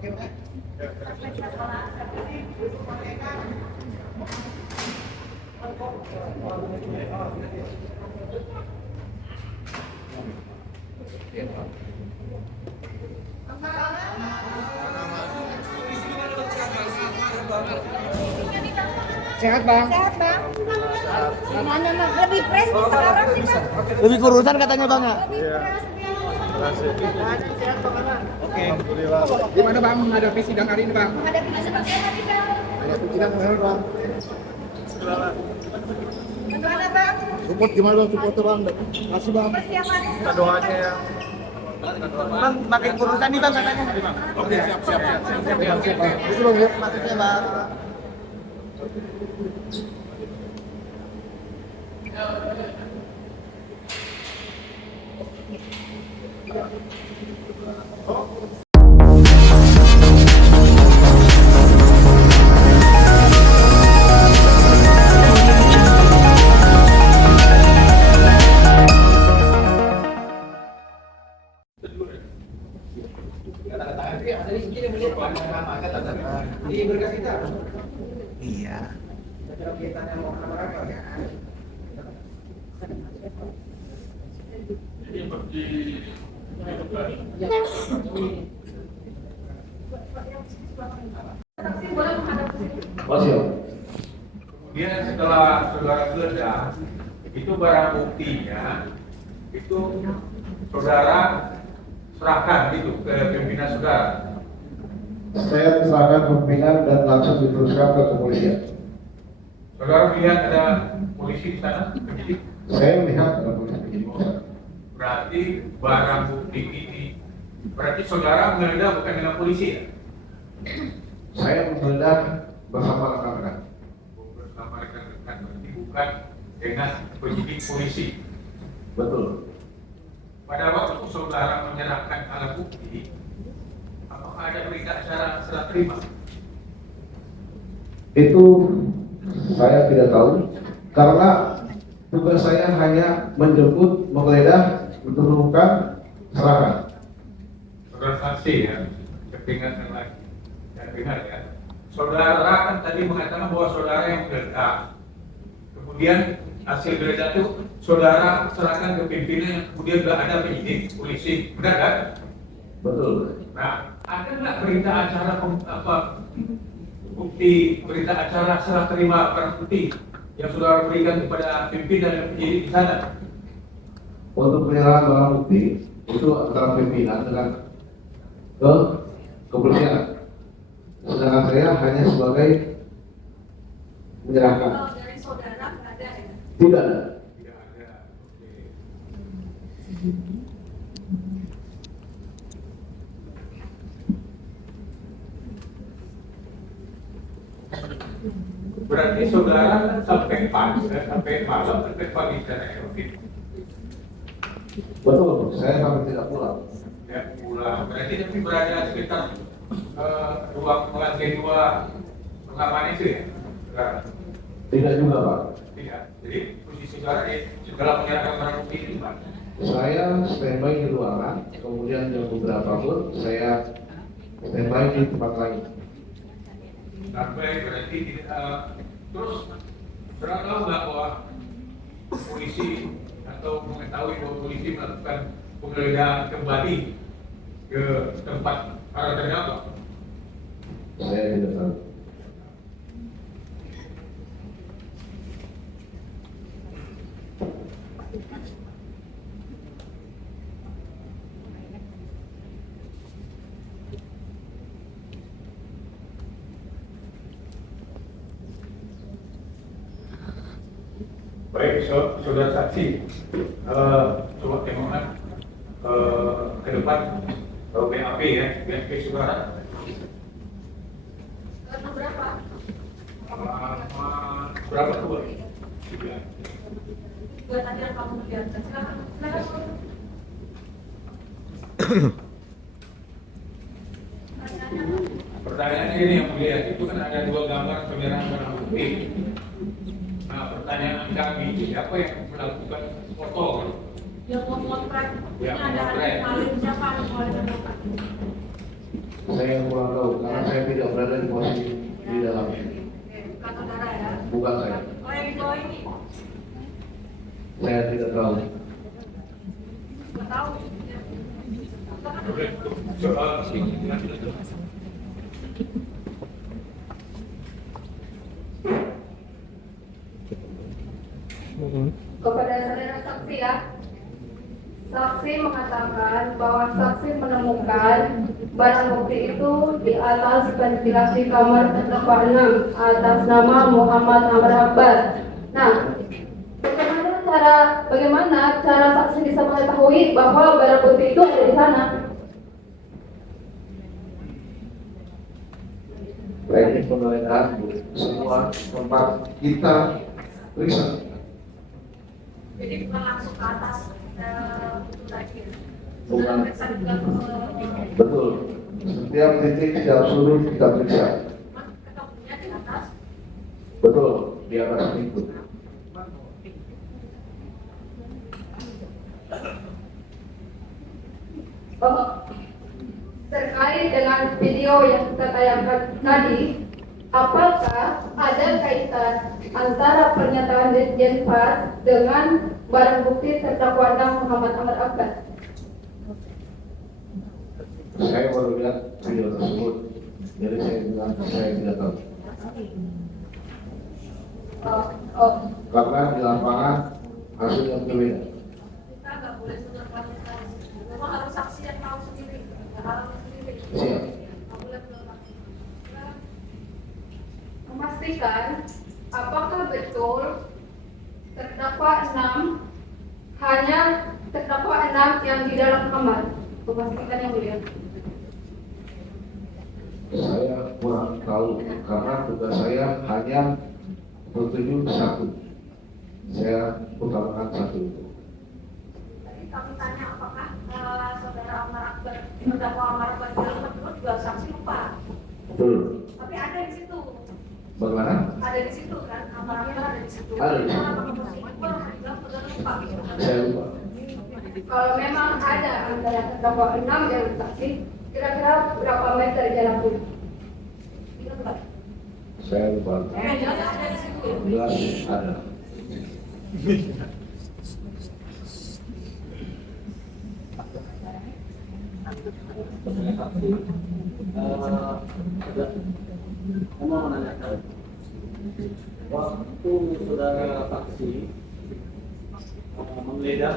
Sehat bang? Sehat bang? Gimana bang? Lebih fresh nih sekarang nih bang? Lebih kurusan katanya bang ya? Lebih fresh nih. Oke. Gimana bang menghadapi sidang hari ini bang? Ada sidang hari bang? Sidang hari bang. Gimana bang? Support gimana bang? Support bang. Kasih bang. Persiapannya Kita doanya ya. Bang, makin kurusan nih bang katanya. Oke, siap. Itu bang ya. Maksudnya bang. Iya. Kemudian setelah saudara geledah, itu barang buktinya, itu saudara serahkan gitu ke pimpinan saudara. Saya serahkan pimpinan dan langsung diteruskan ke kepolisian. Saudara melihat ada polisi di sana, penyidik. Saya melihat ada polisi di sana. Berarti barang bukti ini, berarti saudara menggeledah bukan dengan polisi ya? Saya menggeledah bersama rekan-rekan. Bersama rekan-rekan, berarti bukan dengan penyidik polisi. Betul. Pada waktu saudara menyerahkan alat bukti, apakah ada berita acara serah terima? Itu saya tidak tahu karena tugas saya hanya menjemput, menggeledah, menemukan, serahkan. Saudara saksi ya, kepingan lagi. Saya dengar ya. Saudara kan tadi mengatakan bahwa saudara yang menggeledah. Kemudian hasil geledah itu saudara serahkan ke pimpinan, kemudian sudah ada penyidik polisi, benar kan? Betul. Nah, ada nggak berita acara bukti berita acara serah terima barang bukti yang saudara berikan kepada pimpinan dan penyidik di sana? Untuk penyerahan barang bukti itu antara pimpinan dengan ke kepolisian. Sedangkan saya hanya sebagai menyerahkan. Kalau dari saudara nggak ada ya? Tidak ada. Tidak ada. Oke. Berarti saudara sampai pagi, sampai malam, sampai pagi sana ya, oke. Betul. Saya sampai tidak pulang. Ya, pulang. Berarti tapi berada sekitar ruang lantai 2 pengaman itu ya, saudara? Tidak juga, Pak. Tidak. Jadi posisi saudara setelah menyerahkan barang bukti itu, Pak. Saya standby di ruangan, kemudian jam beberapa pun saya standby di tempat lain. Sampai berarti tidak. Terus saudara tahu nggak bahwa polisi atau mengetahui bahwa polisi melakukan penggeledahan kembali ke tempat para terdakwa? Saya tidak tahu. Baik, saudara saksi, coba tengokkan ke depan BAP ya, BAP saudara. Berapa? Berapa tuh? Buat tadi yang kamu lihat. Silakan. Pertanyaannya ini yang mulia, itu kan ada 2 gambar penyerahan barang bukti. Nah, pertanyaan kami, siapa yang melakukan foto? Yang memotret, Yang ini ada memotret. paling siapa yang boleh memotret? Saya kurang tahu karena saya tidak berada di posisi di dalamnya. Bukan saudara ya? Bukan saya. Oh yang di bawah ini? Saya tidak tahu. Nggak tahu. Kepada saudara saksi ya, saksi mengatakan bahwa saksi menemukan barang bukti itu di atas ventilasi kamar terdakwa 6 atas nama Muhammad Amr Akbar. Nah, bagaimana cara saksi bisa mengetahui bahwa barang bukti itu ada di sana? Teknik penggeledahan semua tempat kita periksa. Jadi bukan langsung ke atas itu lagi. Bukan. Periksa juga ke Betul. Setiap titik setiap sudut kita periksa. ketemunya di atas. Betul. Di atas itu. Oh, terkait dengan video yang kita tayangkan tadi, apakah ada kaitan antara pernyataan Dirjen Pas dengan barang bukti terdakwa Muhammad Amr Akbar? Saya baru lihat video tersebut. Jadi saya bilang saya tidak tahu. Oh, Karena di lapangan hasilnya berbeda. kita nggak boleh sebar-sebar. Memang harus saksi yang tahu sendiri, nggak harus sendiri. Siap. Nggak boleh sebar. Memastikan apakah betul terdakwa 6 hanya terdakwa 6 yang di dalam kamar. Memastikan yang mulia. Saya kurang tahu karena tugas saya hanya bertuju satu. Saya utamakan satu itu. Tadi kami tanya apakah saudara Amr Akbar, terdakwa Amr Akbar bilang betul juga saksi lupa. Betul. Tapi ada di situ. Bagaimana? Ada di situ kan, Amr Akbar ada di situ. Ada di situ. Kenapa kamu bilang saudara lupa? Saya lupa. Kalau memang ada antara terdakwa 6 yang saksi, kira-kira berapa meter jarak itu? Itu Pak. Saya lupa. Yang jelas ada di situ. Jelas ada. Saya mau menanyakan, waktu saudara saksi menggeledah,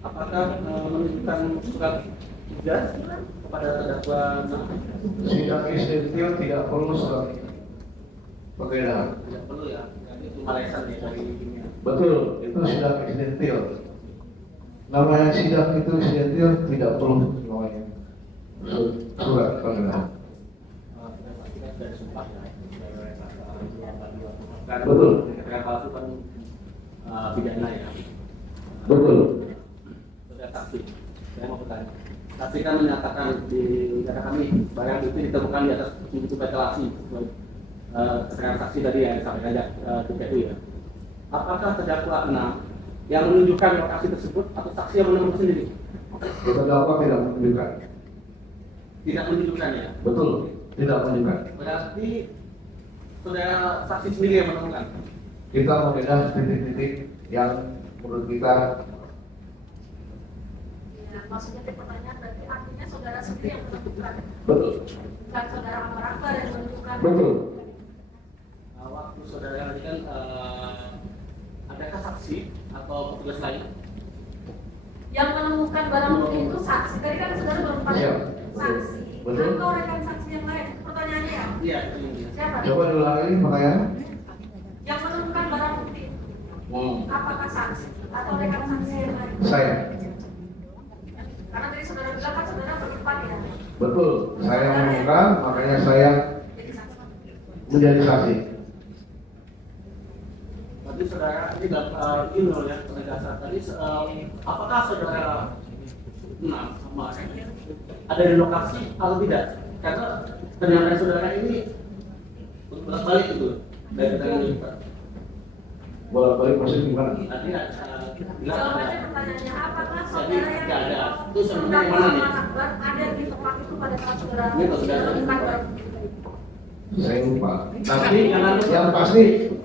apakah menunjukkan surat tugas kepada terdakwa? Sidang esensial tidak perlu surat penggeledahan. Tidak perlu ya, karena itu malesan ya dari ini. Betul, itu sidang esensial. Namanya sidang itu esensial tidak perlu namanya surat penggeledahan. Kita sudah sumpah ya, dan Betul. keterangan palsu kan pidana ya. Betul. Saudara saksi, saya mau bertanya. Saksi kan menyatakan di negara kami barang bukti ditemukan di atas pintu ventilasi. Keterangan saksi tadi yang disampaikan itu ya. Apakah terdakwa 6 yang menunjukkan lokasi tersebut atau saksi yang menemukan sendiri? Terdakwa tidak menunjukkan. Tidak menunjukkan ya. Betul, tidak menunjukkan. Berarti saudara saksi sendiri yang menemukan. Kita membedah titik-titik yang menurut kita Ya, maksudnya pertanyaan berarti artinya saudara sendiri yang menentukan, betul. bukan saudara Amr Akbar yang menentukan. Betul. Waktu saudara tadi kan adakah saksi atau petugas lain? Yang menemukan barang bukti itu saksi. Tadi kan saudara belum pada Iya, saksi. betul. Atau rekan saksi yang lain? Pertanyaannya ya. Iya, itu yang dia. Siapa? Coba diulangi pertanyaan. Yang menemukan barang bukti. Apakah saksi atau rekan saksi yang lain? Saya. Karena tadi saudara bilang kan saudara berempat ya. Betul, saya menemukan, makanya saya Jadi saksi. menjadi saksi. Tadi saudara ini ini loh ya penegasan tadi apakah saudara sama ada di lokasi atau tidak? Karena pernyataan saudara ini bolak-balik itu dari keterangan ini Pak. bolak-balik maksudnya gimana? Tadi bilang Jawabannya ada. pertanyaannya apakah Jadi saudara yang nggak ada. Itu sebenarnya terdakwa yang mana nih? Allahu Akbar ada di tempat itu pada saat saudara Ini kalau sudah ada. menemukan barang bukti tadi? Saya lupa. Tapi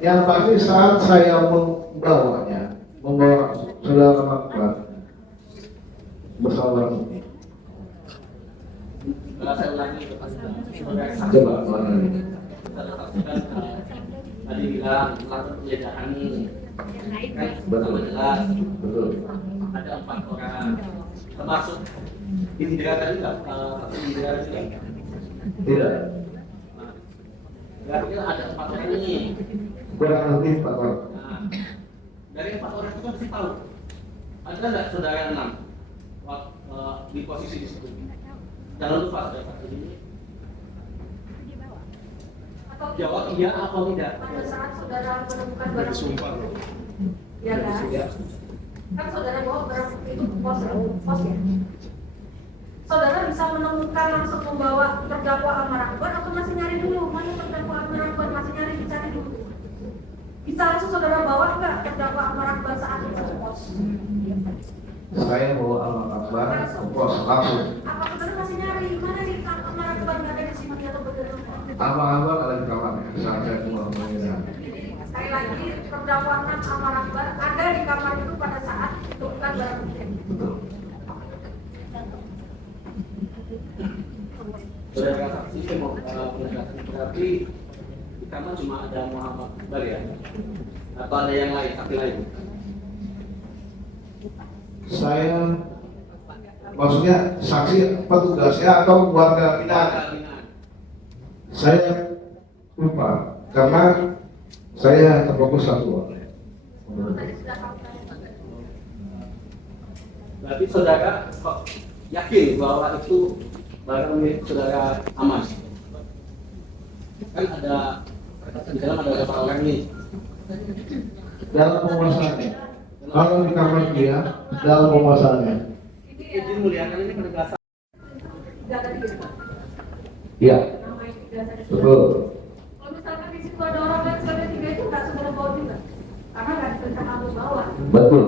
yang pasti saat saya membawa saudara Akbar bersama barang bukti. saya ulangi itu Pak. Sebagai saksi. Coba mana ini? Saudara saksikan tadi bilang melakukan penjajahan kan Betul. jelas Betul. ada 4 orang termasuk Indra tadi nggak satu Indra tadi nggak? Tidak. Nah, berarti ada 4 orang ini. Kurang lebih Pak Tor. Nah, dari 4 orang itu kan pasti tahu ada nggak saudara 6 di posisi di situ? Jangan lupa saudara saksi ini Atau jawab iya atau tidak. pada saat saudara menemukan barang bukti itu? Ya kan? Kan saudara bawa barang bukti itu ke pos ya? Saudara bisa menemukan langsung membawa terdakwa Amar Akbar atau masih nyari dulu? Mana terdakwa Amar Akbar masih nyari dicari dulu? Bisa langsung saudara bawa nggak terdakwa Amar Akbar saat itu ke pos? Saya bawa Akbar ke pos langsung. Apa saudara masih nyari? Mana nih Amar Akbar nggak ada di sini atau bagaimana? Akbar ada di kamarnya. Saat saya keluar mengira. Sekali lagi terdakwa Amar Akbar ada di kamar itu pada saat ditemukan barang bukti. Betul. Saudara saksi saya mau menegaskan berarti di kamar cuma ada Muhammad Akbar ya? Atau ada yang lain, saksi lain? Saya maksudnya saksi petugasnya atau warga binaan. Saya lupa karena saya terfokus satu orang. Tadi sudah kamu tanya. Berarti saudara kok yakin bahwa itu barang milik saudara Amas? Kan ada di dalam ada beberapa orang nih. Dalam penguasaannya, kalau di kamar dia dalam penguasaannya, Izin muliakan ini penegasan. Tidak ada dia. iya Nama yang tidak ada. betul. Kalau misalkan di situ ada orang lain selain tiga itu nggak semua bawa juga, karena nggak ditentang kamu bawa. Betul,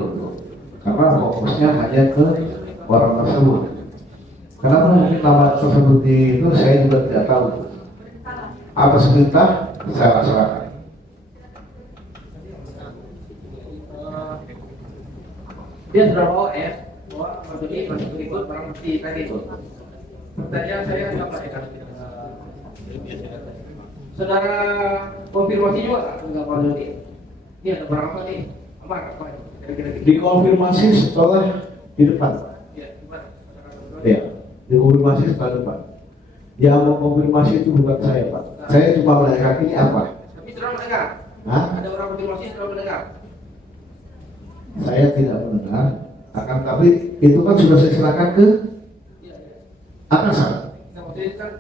karena fokusnya hanya ke orang tersebut. Kenapa mungkin nama tersebut itu saya juga tidak tahu. Salah. Atas perintah saya laksanakan. Dia sudah bawa bawa masuk ikut barang bukti tadi itu. Pertanyaan saya apa ya kan? Saudara konfirmasi juga nggak dengan Pak Dodi? Ini ada barang apa nih? Apa kira-kira gitu? Dikonfirmasi setelah di depan. Ya, gimana? Ya, dikonfirmasi setelah depan. Yang mengkonfirmasi itu bukan saya, Pak. Saya cuma menanyakan ini apa. Tapi sudah mendengar? Hah? Ada orang konfirmasi sudah mendengar? Saya tidak mendengar. Akan tapi itu kan sudah saya serahkan ke Iya, iya. atasan. Nah, waktu itu kan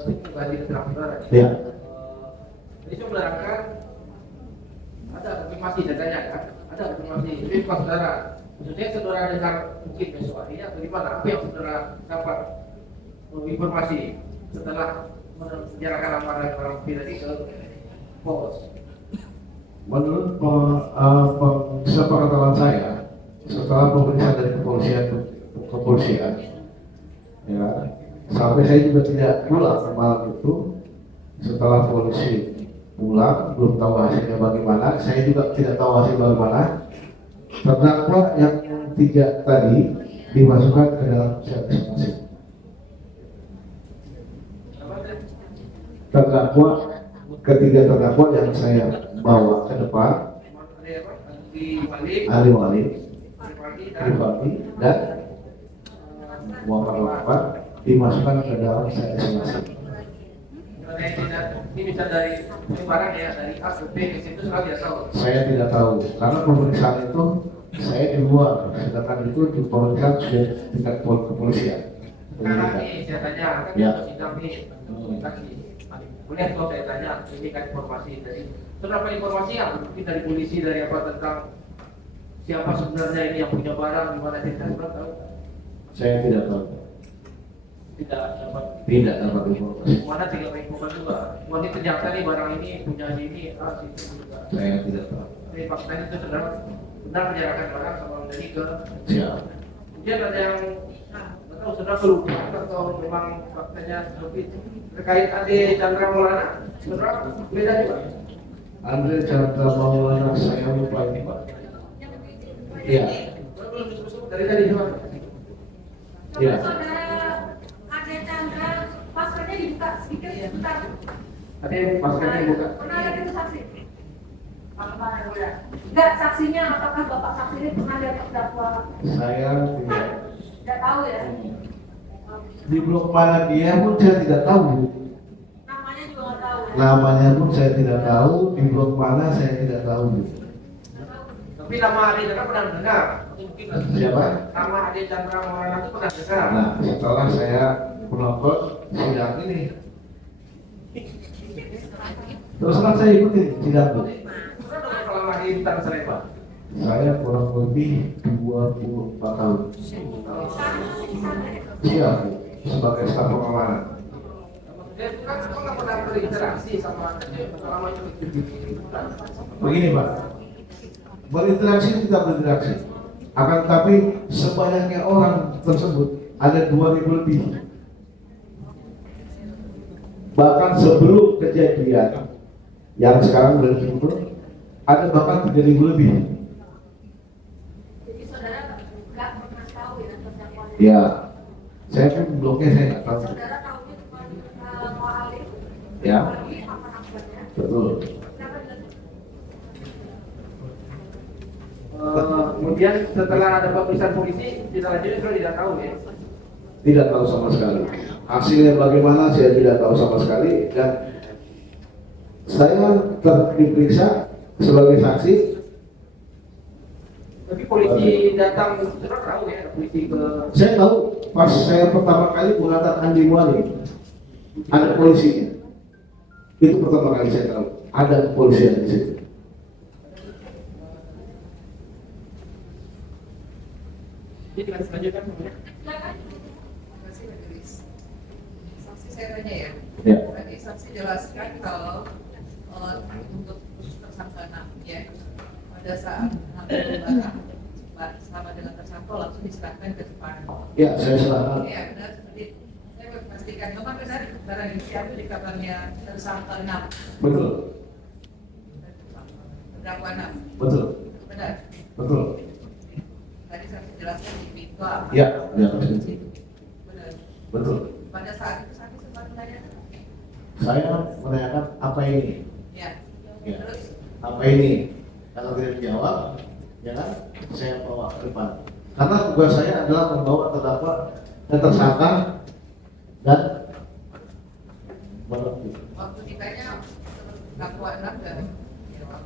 ini kembali ke dalam saudara. Ya. Jadi saya menerangkan ada konfirmasi datanya kan? Ada konfirmasi. Jadi Pak saudara, maksudnya saudara dengar mungkin besok hari atau di mana? Apa yang saudara dapat informasi setelah menjelaskan lamaran barang bukti tadi ke pos? Menurut sepengetahuan saya, setelah pemeriksaan dari kepolisian, ya, sampai saya juga tidak pulang malam itu. Setelah polisi pulang, belum tahu hasilnya bagaimana. Saya juga tidak tahu hasil bagaimana. Terdakwa yang 3 tadi dimasukkan ke dalam sel masing-masing. Terdakwa ketiga terdakwa yang saya bawa ke depan, Ali Wali, Rifati, dan Muhammad Akbar dimasukkan ke dalam sel masing-masing. Ini bisa dari barang ya, dari A ke B ke situ sudah tidak tahu. Saya tidak tahu karena pemeriksaan itu saya di luar, sedangkan itu di pemeriksaan sudah tingkat kepolisian. Sekarang nih saya tanya, kan Ya. sidang nih komunikasi. Boleh kalau saya tanya, ini kan informasi dari seberapa informasi yang mungkin dari polisi dari apa tentang siapa sebenarnya ini yang punya barang, gimana cerita sudah tahu? Saya tidak tahu, Tidak dapat. tidak dapat informasi. Mana tinggal menginfokan juga. Wah ini ternyata nih barang ini punya ini, situ juga. Saya tidak tahu. Jadi seperti faktanya itu saudara benar menyerahkan barang sama menjadi ke Siap. kemudian ada yang nggak tahu saudara kelupaan atau memang faktanya seperti itu terkait Ade Chandra Maulana saudara beda juga. Andre Chandra Maulana saya lupa ini Pak. Iya. Saudara belum disebut dari tadi cuma. Iya. Saudara Ade Chandra, paskernya dibuka sedikit sebentar. Ada yang maskernya buka. Pernah lihat itu saksi? Enggak, saksinya apakah Bapak saksi ini pernah lihat terdakwa? Saya tidak. Tidak tahu ya? Di blok mana dia pun saya tidak tahu. Namanya juga nggak tahu ya? Namanya pun saya tidak tahu. Di blok mana saya tidak tahu. Tapi nama Ade Chandra pernah dengar. Mungkin Siapa? nama Ade Chandra Maulana itu pernah dengar. Nah, setelah saya menonton sidang ini, terus terang saya ikutin sidang itu. Saudara udah berapa lama di Bintang Seremban? Saya kurang lebih 24 tahun. Sekarang masih di sana ya? Siap, sebagai staf pengamanan. Dia itu kan nggak pernah berinteraksi sama Ade selama itu di Begini Pak, berinteraksi tidak berinteraksi. Akan tetapi sebanyaknya orang tersebut ada 2.000 lebih. Bahkan sebelum kejadian yang sekarang sudah dikumpul, ada bahkan 3.000 lebih. Jadi saudara nggak pernah tahu ya terdakwa? Ya, saya pun bloknya saya nggak tahu. Saudara tahunya cuma Mu'alim, Ya. lagi apa akbarnya? Betul. Kenapa dilakukan? Kemudian setelah ada pemeriksaan polisi, tidak lanjutnya sudah tidak tahu ya. Tidak tahu sama sekali. Hasilnya bagaimana saya tidak tahu sama sekali, dan saya diperiksa sebagai saksi. Tapi polisi datang, sudah tahu ya, ada polisi ke. Saya tahu pas saya pertama kali mengantar Andi Mualim, ada polisinya. Itu pertama kali saya tahu ada kepolisian di situ. Jadi dengan selanjutnya kemudian. Silakan. Terima kasih Majelis. Saksi saya tanya ya. Ya. Tadi saksi jelaskan kalau untuk tersangka 6 ya pada saat mengambil barang sama dengan tersangka langsung diserahkan ke depan. Ya, saya serahkan. Ya benar seperti saya memastikan memang benar barang ini diambil di kamarnya tersangka 6 Betul, terdakwa 6 betul, benar. betul. Tadi saksi jelaskan di pintu A. Ya, di atas itu. Benar. Betul. Pada saat itu saksi sempat menanyakan. Saya menanyakan apa ini? Ya. Ya. Terus Apa ini? Kalau tidak dijawab, ya kan, saya bawa ke depan. Karena tugas saya adalah membawa terdakwa dan tersangka dan menentu. waktu ditanya terdakwa 6 dan jawab.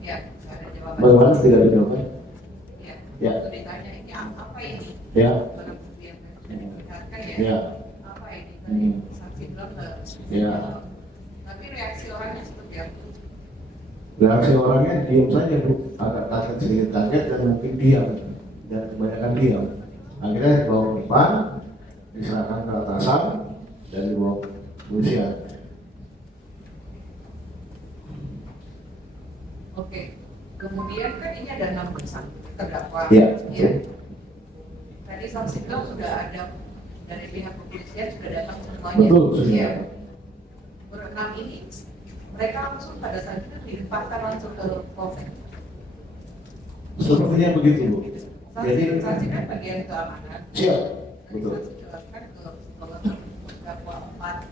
Ya, nggak ada jawaban. Bagaimana tidak dijawab? Ya. Ya. Waktu ditanya ini apa ini? Ya. Barang bukti yang tadi sudah diperlihatkan ya. Ya. Apa ini? Hmm. Saksi bilang nggak. Ya. Tapi reaksi orangnya seperti apa? Reaksi orangnya diam saja, Bu. Agak sedikit kaget dan mungkin diam, dan kebanyakan diam. Akhirnya dibawa ke depan, diserahkan ke atasan dan dibawa ke polisian. Oke. Kemudian kan ini ada 6 tersangka terdakwa. Iya. Ya. Tadi saksi bilang sudah ada dari pihak kepolisian sudah datang semuanya. Betul, sudah. Iya. Berenam ini mereka langsung pada saat itu dilimpahkan langsung ke Polsek. Sepertinya begitu, Bu. Jadi Saksi kan bagian keamanan. siap, Tadi betul. saksi jelaskan ke bahwa terdakwa 4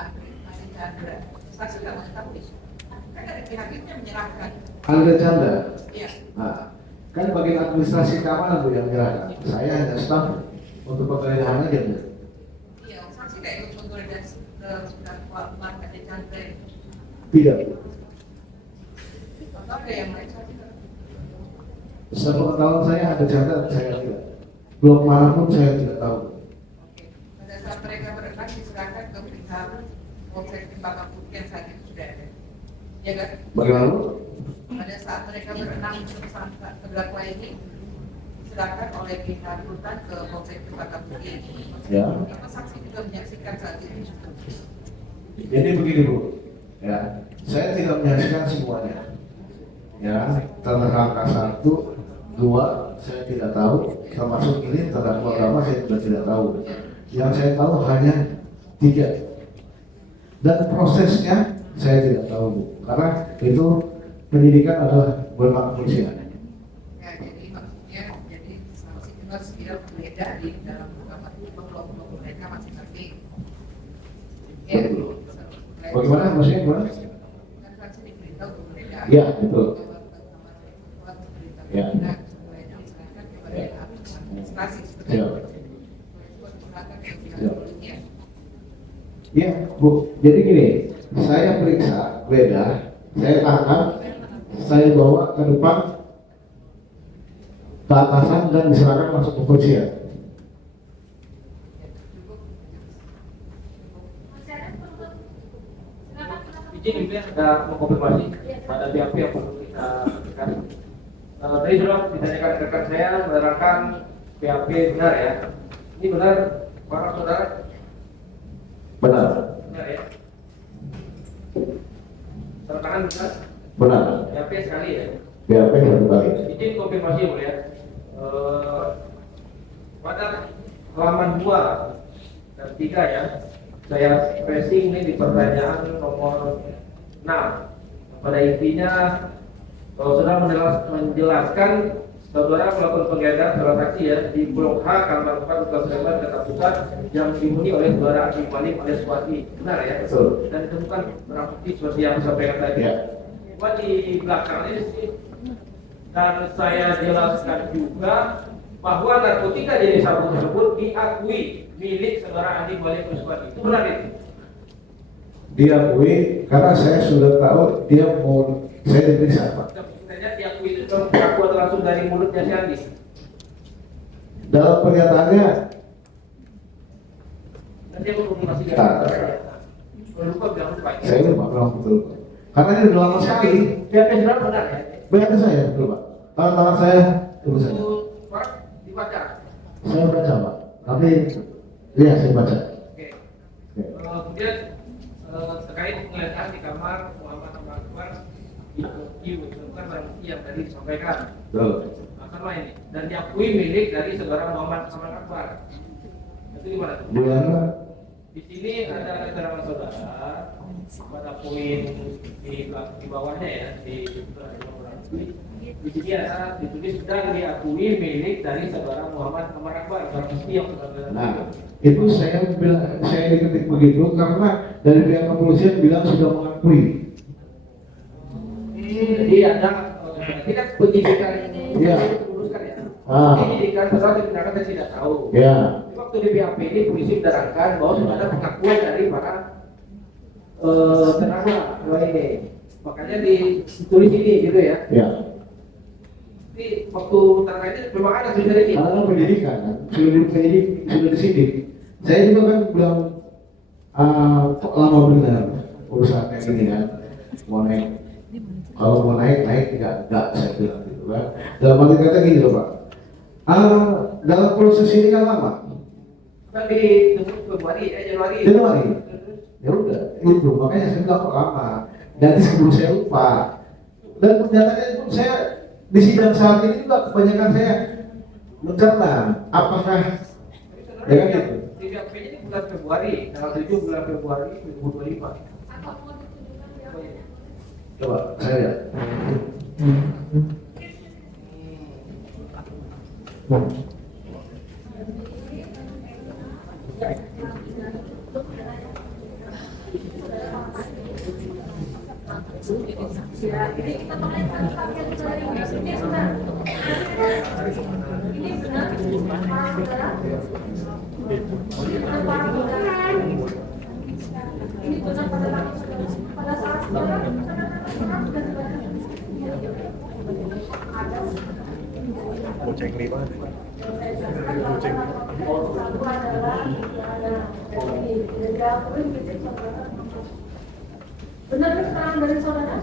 Adi Chandra. Saksi nggak mengetahui. Kan dari pihak itu yang menyerahkan. Anda Chandra. Iya. Nah, kan bagian administrasi keamanan Bu yang menyerahkan. Saya hanya staf untuk penggeledahan aja, Bu. Iya, saksi nggak ikut menggeledah ke terdakwa 4 Adi Chandra. Tidak, Bu. Atau ada yang lain saksi? Sepengetahuan saya ada Chandra, saya tidak. Blok manapun saya tidak tahu. Oke. Pada saat mereka berenang diserahkan ke pihak Polsek Cempaka Putih yang saat itu sudah ada. Ya kan? Bagaimana, Bu? Pada saat mereka berenang tersangka terdakwa ini diserahkan oleh pihak rutan ke Polsek Cempaka Putih. Ya. Apa saksi juga menyaksikan saat itu? Jadi begini, Bu. Ya, saya tidak menyaksikan semuanya. Ya, tersangka 1, 2 saya tidak tahu, termasuk ini terdakwa agama saya juga tidak tahu. Yang saya tahu hanya 3. Dan prosesnya saya tidak tahu, Bu. Karena itu penyidikan adalah berhak kepolisian. Ya, jadi maksudnya jadi sanksi itu harus tidak berbeda di dalam kelompok mereka masing-masing. Ya, Bagaimana maksudnya gimana? kan sanksi diberitahu berbeda. Ya, betul. Ya. Nah, semuanya diserahkan kepada administrasi seperti Siap. itu. Diserahkan ke pihak Siap. kepolisian. Iya, Bu. Jadi gini, saya periksa beda, saya tangkap, saya bawa ke depan ke atasan dan diserahkan langsung ke kepolisian. Izin pimpinan sudah mengkonfirmasi pada BAP yang perlu kita sampaikan. Tadi sudah ditanyakan rekan saya menerangkan BAP benar ya. Ini benar, para saudara? Benar, Benar ya. Tanda tangan benar? benar. BAP sekali ya. BAP 1 kali. Izin konfirmasi ya mulia. Pada halaman 2 dan 3 ya, saya spacing ini di pertanyaan nomor 6. Pada intinya, kalau saudara menjelaskan saudara melakukan penggeledahan transaksi ya di Blok H kamar 4 Lukas Sleman Jakarta Pusat yang dihuni oleh saudara Akim Malik alias Wati, benar ya? Betul. Dan ditemukan barang bukti seperti yang disampaikan tadi. Ya. Cuma di belakang ini sih, dan saya jelaskan juga bahwa narkotika jenis sabu tersebut diakui milik saudara Andi Malik Uswati. Itu benar itu? Diakui karena saya sudah tahu dia mau saya diperiksa, Pak. Sebenarnya diakui itu pengakuan langsung dari mulutnya si Andi. Dalam pernyataannya, Dan dia berkomunikasi dengan Tak. saya. Kalau lupa bilang lupa. saya lupa memang betul. Karena ini udah lama sekali. Biar benar benar ya. Bayangkan saya, betul Pak. Tangan-tangan saya tulisan. Itu Pak dibaca. Saya baca, Pak. Tapi, iya saya baca. Oke. Oke. Kemudian terkait penggeledahan di kamar Muhammad Akbar itu bukan barang bukti yang tadi disampaikan. Betul. Sama ini dan diakui milik dari saudara Muhammad Akbar. Itu gimana tuh? Di mana? Di sini ada keterangan saudara pada poin di bawahnya ya di di sini ada ditulis dan diakui milik dari saudara Muhammad Akbar. Barang bukti yang saudara. Nah, itu saya bilang, saya diketik begitu karena dari pihak kepolisian bilang sudah mengakui. Jadi ada ini kan penyidikan Iya. luruskan ya. Ah. Penyidikan saudara dipindahkan saya tidak tahu. Ya, Waktu di BAP ini polisi menerangkan bahwa sudah ada pengakuan dari para terdakwa dua ini. Makanya ditulis ini gitu ya. ya. Jadi waktu tanggal ini memang ada tulisan ini. Karena pendidikan kan, sudah disidik. Saya juga kan bilang kok lama benar urusan kayak gini kan, mau naik. Kalau mau naik enggak saya bilang gitu kan. Dalam arti kata gini loh Pak. Dalam proses ini kan lama. Kan di Januari. Januari. Ya udah, itu makanya saya bilang kok lama. Dan sebelum saya lupa. Dan nyatanya pun saya di sidang saat ini juga kebanyakan saya mencerna apakah ya kan gitu. Di BAP ini bulan Februari, tanggal 7 bulan Februari 2025. Coba saya lihat. Benar keterangan dari saudara?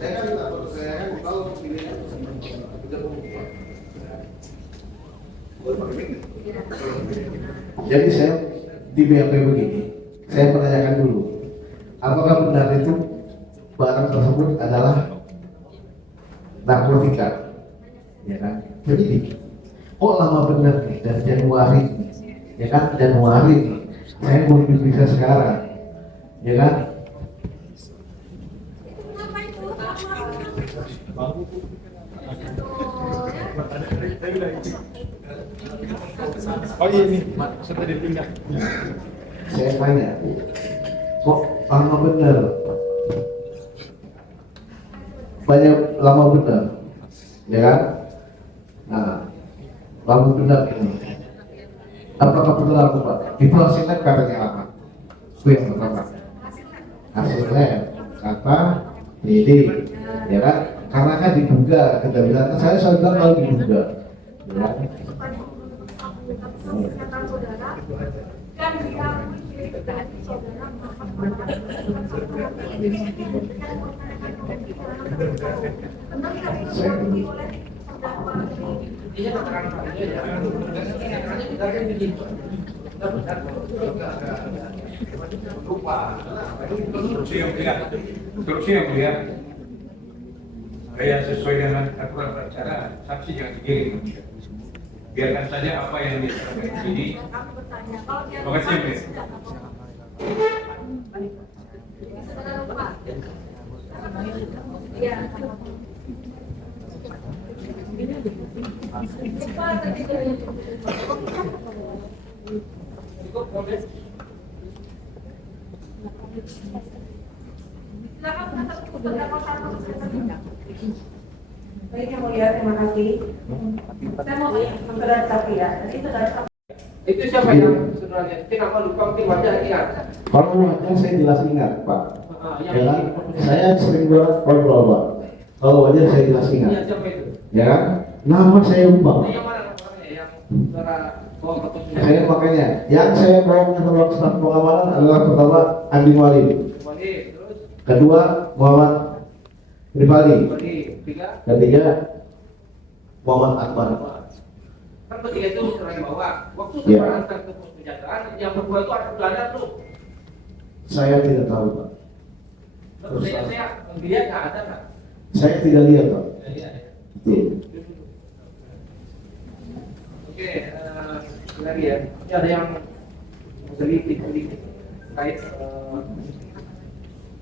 Saya kan kalau pilihannya Jadi saya di BAP begini, saya menanyakan dulu, apakah benar itu barang tersebut adalah narkotika, ya kan? Jadi, oh lama benar nih dari Januari, ya kan? Januari nih, saya mau bisa sekarang, ya kan? Oh iya nih, sudah dipindah. Saya tanya, kok lama benar? Banyak lama benar, ya kan? Nah, lama benar ini. Apakah benar atau Pak? Itu hasilnya katanya lama. Itu yang pertama. Hasilnya kata ini, ya kan? Karena kan diduga, kita bilang, saya bilang kalau diduga, ya kan? Intinya keterangan saja ya. Keterangannya kita kan begitu. Lupa. Instruksi yang mulia. Saya sesuai dengan aturan acara, saksi jangan dikirim. Biarkan saja apa yang disampaikan di sini. Terima kasih, Mbak. Baik, yang mulia, terima kasih. Saya mau tanya saudara Safi ya. Tadi saudara Safi. Itu siapa yang saudara lihat? Mungkin apa lupa, mungkin wajah ingat. Kalau wajah saya jelas ingat, Pak. Yang Ya kan? Saya sering buat kontrol, Pak. Kalau wajah saya jelas Iya, ingat. siapa itu? Ya kan? Nama saya lupa. Ini yang mana namanya? Yang saudara bawa foto Saya makanya, yang saya bawa mengenal staf pengamanan adalah pertama Andi Wali, Kembali, terus kedua Muhammad Rifali, kembali, tiga. ketiga Muhammad Akbar. Kan ketiga itu saudara yang bawa. Waktu Iya. saudara antar ke pos penjagaan, yang berdua itu ada belanda tuh. Saya tidak tahu, Pak. Terus saya lihat nggak ada kan? Saya tidak lihat, Pak. Iya, iya. Betul. Oke, lagi ya. Ini ada yang sedikit terkait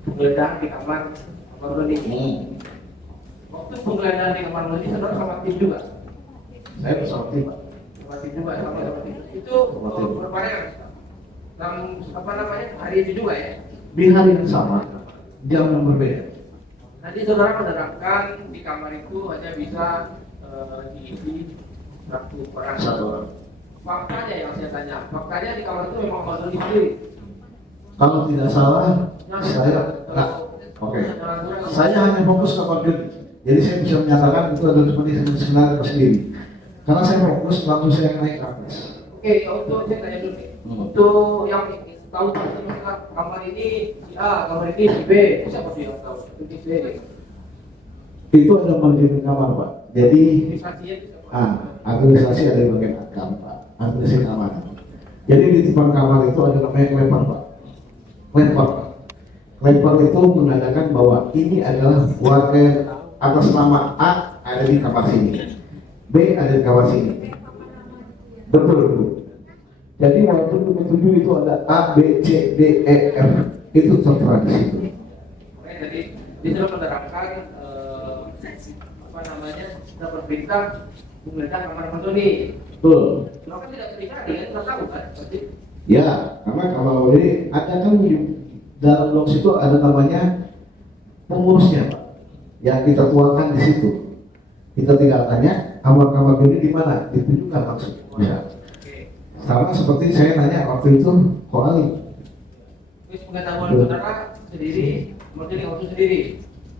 penggeledahan di kamar Roni. Waktu penggeledahan di kamar Roni, saudara sama tim juga. Saya bersama tim, Pak. Sama tim juga, sama tim. Itu berbarengan. Dan apa namanya hari itu juga ya. Di hari yang sama, jam yang berbeda. Nanti saudara menerangkan di kamar itu hanya bisa diisi satu orang. Satu orang. Faktanya yang saya tanya, faktanya di kamar itu memang Mas Doni sendiri. Kalau tidak salah, saya oke. Saya hanya fokus ke Pak Doni. Jadi saya bisa menyatakan itu adalah seperti sebenarnya sendiri. Karena saya fokus langsung saya naik ke atas. Oke, untuk saya tanya dulu nih. Untuk yang tahu kamar ini si A, kamar ini si B, siapa sih yang tahu? Itu si B. Itu ada manajemen kamar, Pak. Jadi Administrasinya siapa? administrasi ada di bagian kamar, Pak. Administrasi kamar. Jadi di depan kamar itu ada namanya klepar, Pak. Klepar. Klepar itu menandakan bahwa ini adalah warga atas nama A ada di kamar sini, B ada di kamar sini. Betul, betul. Jadi waktu ketujuh itu ada A, B, C, D, E, F. Itu tertera di situ. Oke, jadi dia sudah menerangkan apa namanya sudah berperintah menggeledah kamar Mas Doni. Betul. Kenapa tidak ketika dia tidak tahu kan? Berarti Ya, karena kalau ini ada kan di dalam blog situ ada namanya pengurusnya, Pak. Yang kita tuangkan di situ. Kita tinggal tanya kamar-kamar ini di mana, ditunjukkan langsung. Ya. Sama seperti saya nanya waktu itu kok Ali. terus pengetahuan saudara sendiri, Mas Doni langsung sendiri.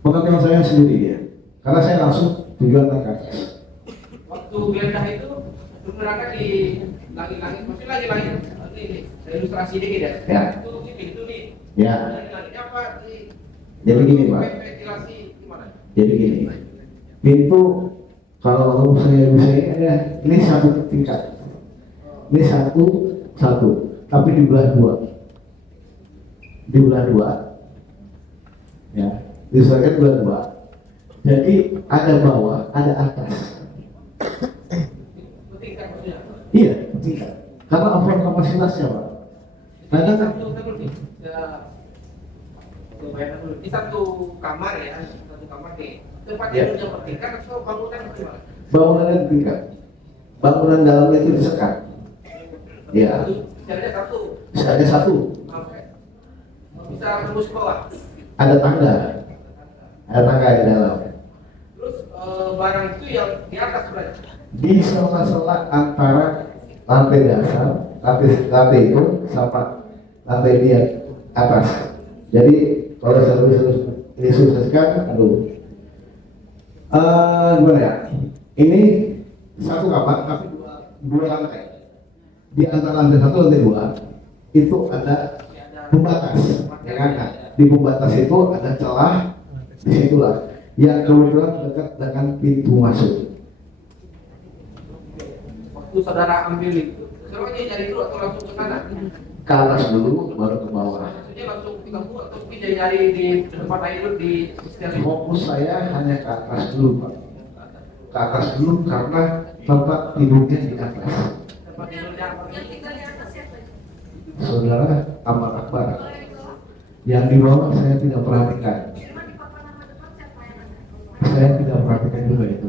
Pengetahuan saya sendiri ya. Karena saya langsung tujuan ke atas. Waktu geledah itu menerangkan di langit-langit, maksudnya langit-langit ini saya ilustrasi dikit ya. Ya. Itu nih. Ya. Langit-langitnya apa? Jadi gini, Pak. Ventilasi gimana? Jadi gini, pintu Kalau saya bisa ya, ini satu tingkat. Ini satu, tapi dibelah dua. Dibelah dua. Ya, disesuaikan belah dua. Jadi ada bawah, ada atas. Iya, tingkat. Karena over kapasitasnya, Pak. Nah, kan di satu kamar ya, satu kamar nih. Tempat Ya. tidurnya bertingkat atau bangunan gimana? bangunannya tingkat. Bangunan dalamnya itu disekat. Ya, Jalannya satu. ada satu. Sampai bisa tembus ke bawah. Ada tangga. Ada tangga di dalam. Terus barang itu yang di atas berarti. Di sela-sela antara lantai dasar, lantai itu sama lantai di atas. Jadi kalau saya disukseskan, gimana ya? Ini satu kamar tapi dua lantai. Di antara lantai satu lantai dua itu ada pembatas, ya kan? Nah, di pembatas itu ada celah, disitulah yang kebetulan dekat dengan pintu masuk. Waktu saudara ambil itu, semuanya dari dulu atau langsung ke sana? Ke atas dulu baru ke bawah. Maksudnya langsung kita buat atau mungkin dari di tempat lain dulu di setel. Fokus saya hanya ke atas dulu, Pak. Ke atas dulu karena tempat tidurnya di atas. Tempat tidurnya apa? Saudara Ahmad Akbar. Yang di bawah saya tidak perhatikan. Saya tidak perhatikan juga itu.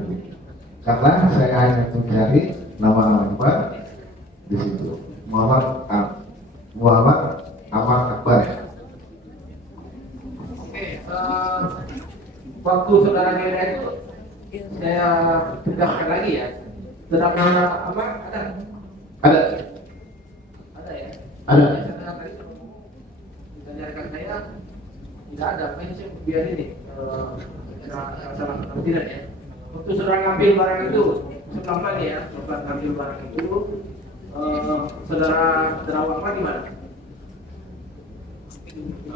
Karena saya hanya mencari nama Akbar di situ. Muhammad Ahmad Akbar. Oke, waktu saudara Gera itu saya tegaskan lagi ya. Saudara apa? Ada. Ada ya? Ada. Saudara tadi mengajarkan saya tidak ada. Makanya saya biar ini salah tidak ya. Waktu saudara ngambil barang itu sebelah mana ya? Sebelah ngambil barang itu saudara Wahma di mana?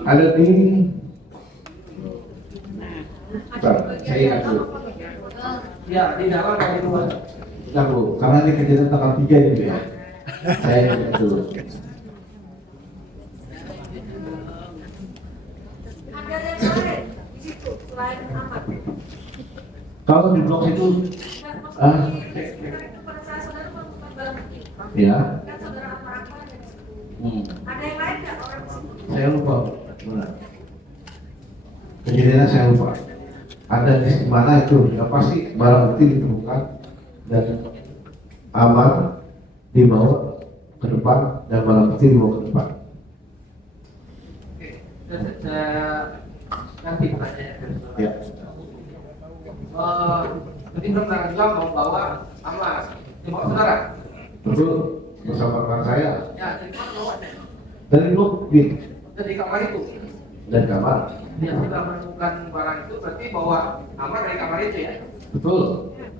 Ada di. Bentar, saya ingat dulu. Ya, di dalam atau di luar? Bentar dulu, karena ini kejadian tanggal 3 itu ya. Saya ingat dulu. Ada yang lain di situ selain Ahmad. Kalau di blok itu, Pada saat saudara melakukan barang bukti, ya, kan saudara Ahmad ada di situ. Ada yang lain nggak orang di situ? saya lupa. Mana? Kejadiannya saya lupa. Ada di mana itu? Ya pasti barang bukti ditemukan dan aman dibawa ke depan dan barang bukti dibawa ke depan. Oke, saya nanti pertanyaan. Ya. Jadi saudara juga mau bawa amas, dibawa saudara. Betul, bersama rekan saya Ya, jadi mana bawanya? dari blok B Dari kamar itu. dan kamar. Dia sudah menemukan barang itu berarti bawa aman dari kamar itu ya. Betul,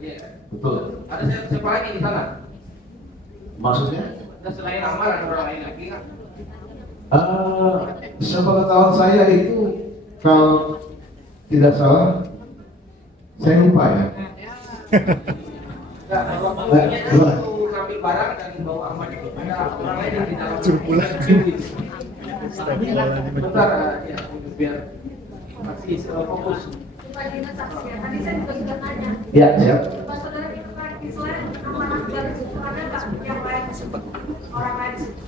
Iya. betul. Ada siapa lagi di sana? Maksudnya? Dan selain Amar ada orang lain lagi kan? Sepengetahuan saya itu kalau tidak salah, saya lupa ya. Enggak, waktunya waktu ngambil barang dan bawa aman itu ada orang lain yang di dalam. Bentar ya, biar masih fokus. Pak Dinas saksi ya. Tadi saya juga sudah tanya. Ya, siap. Pak saudara itu kan di selain Ahmad Akbar di situ ada nggak yang lain di situ? Orang lain di situ?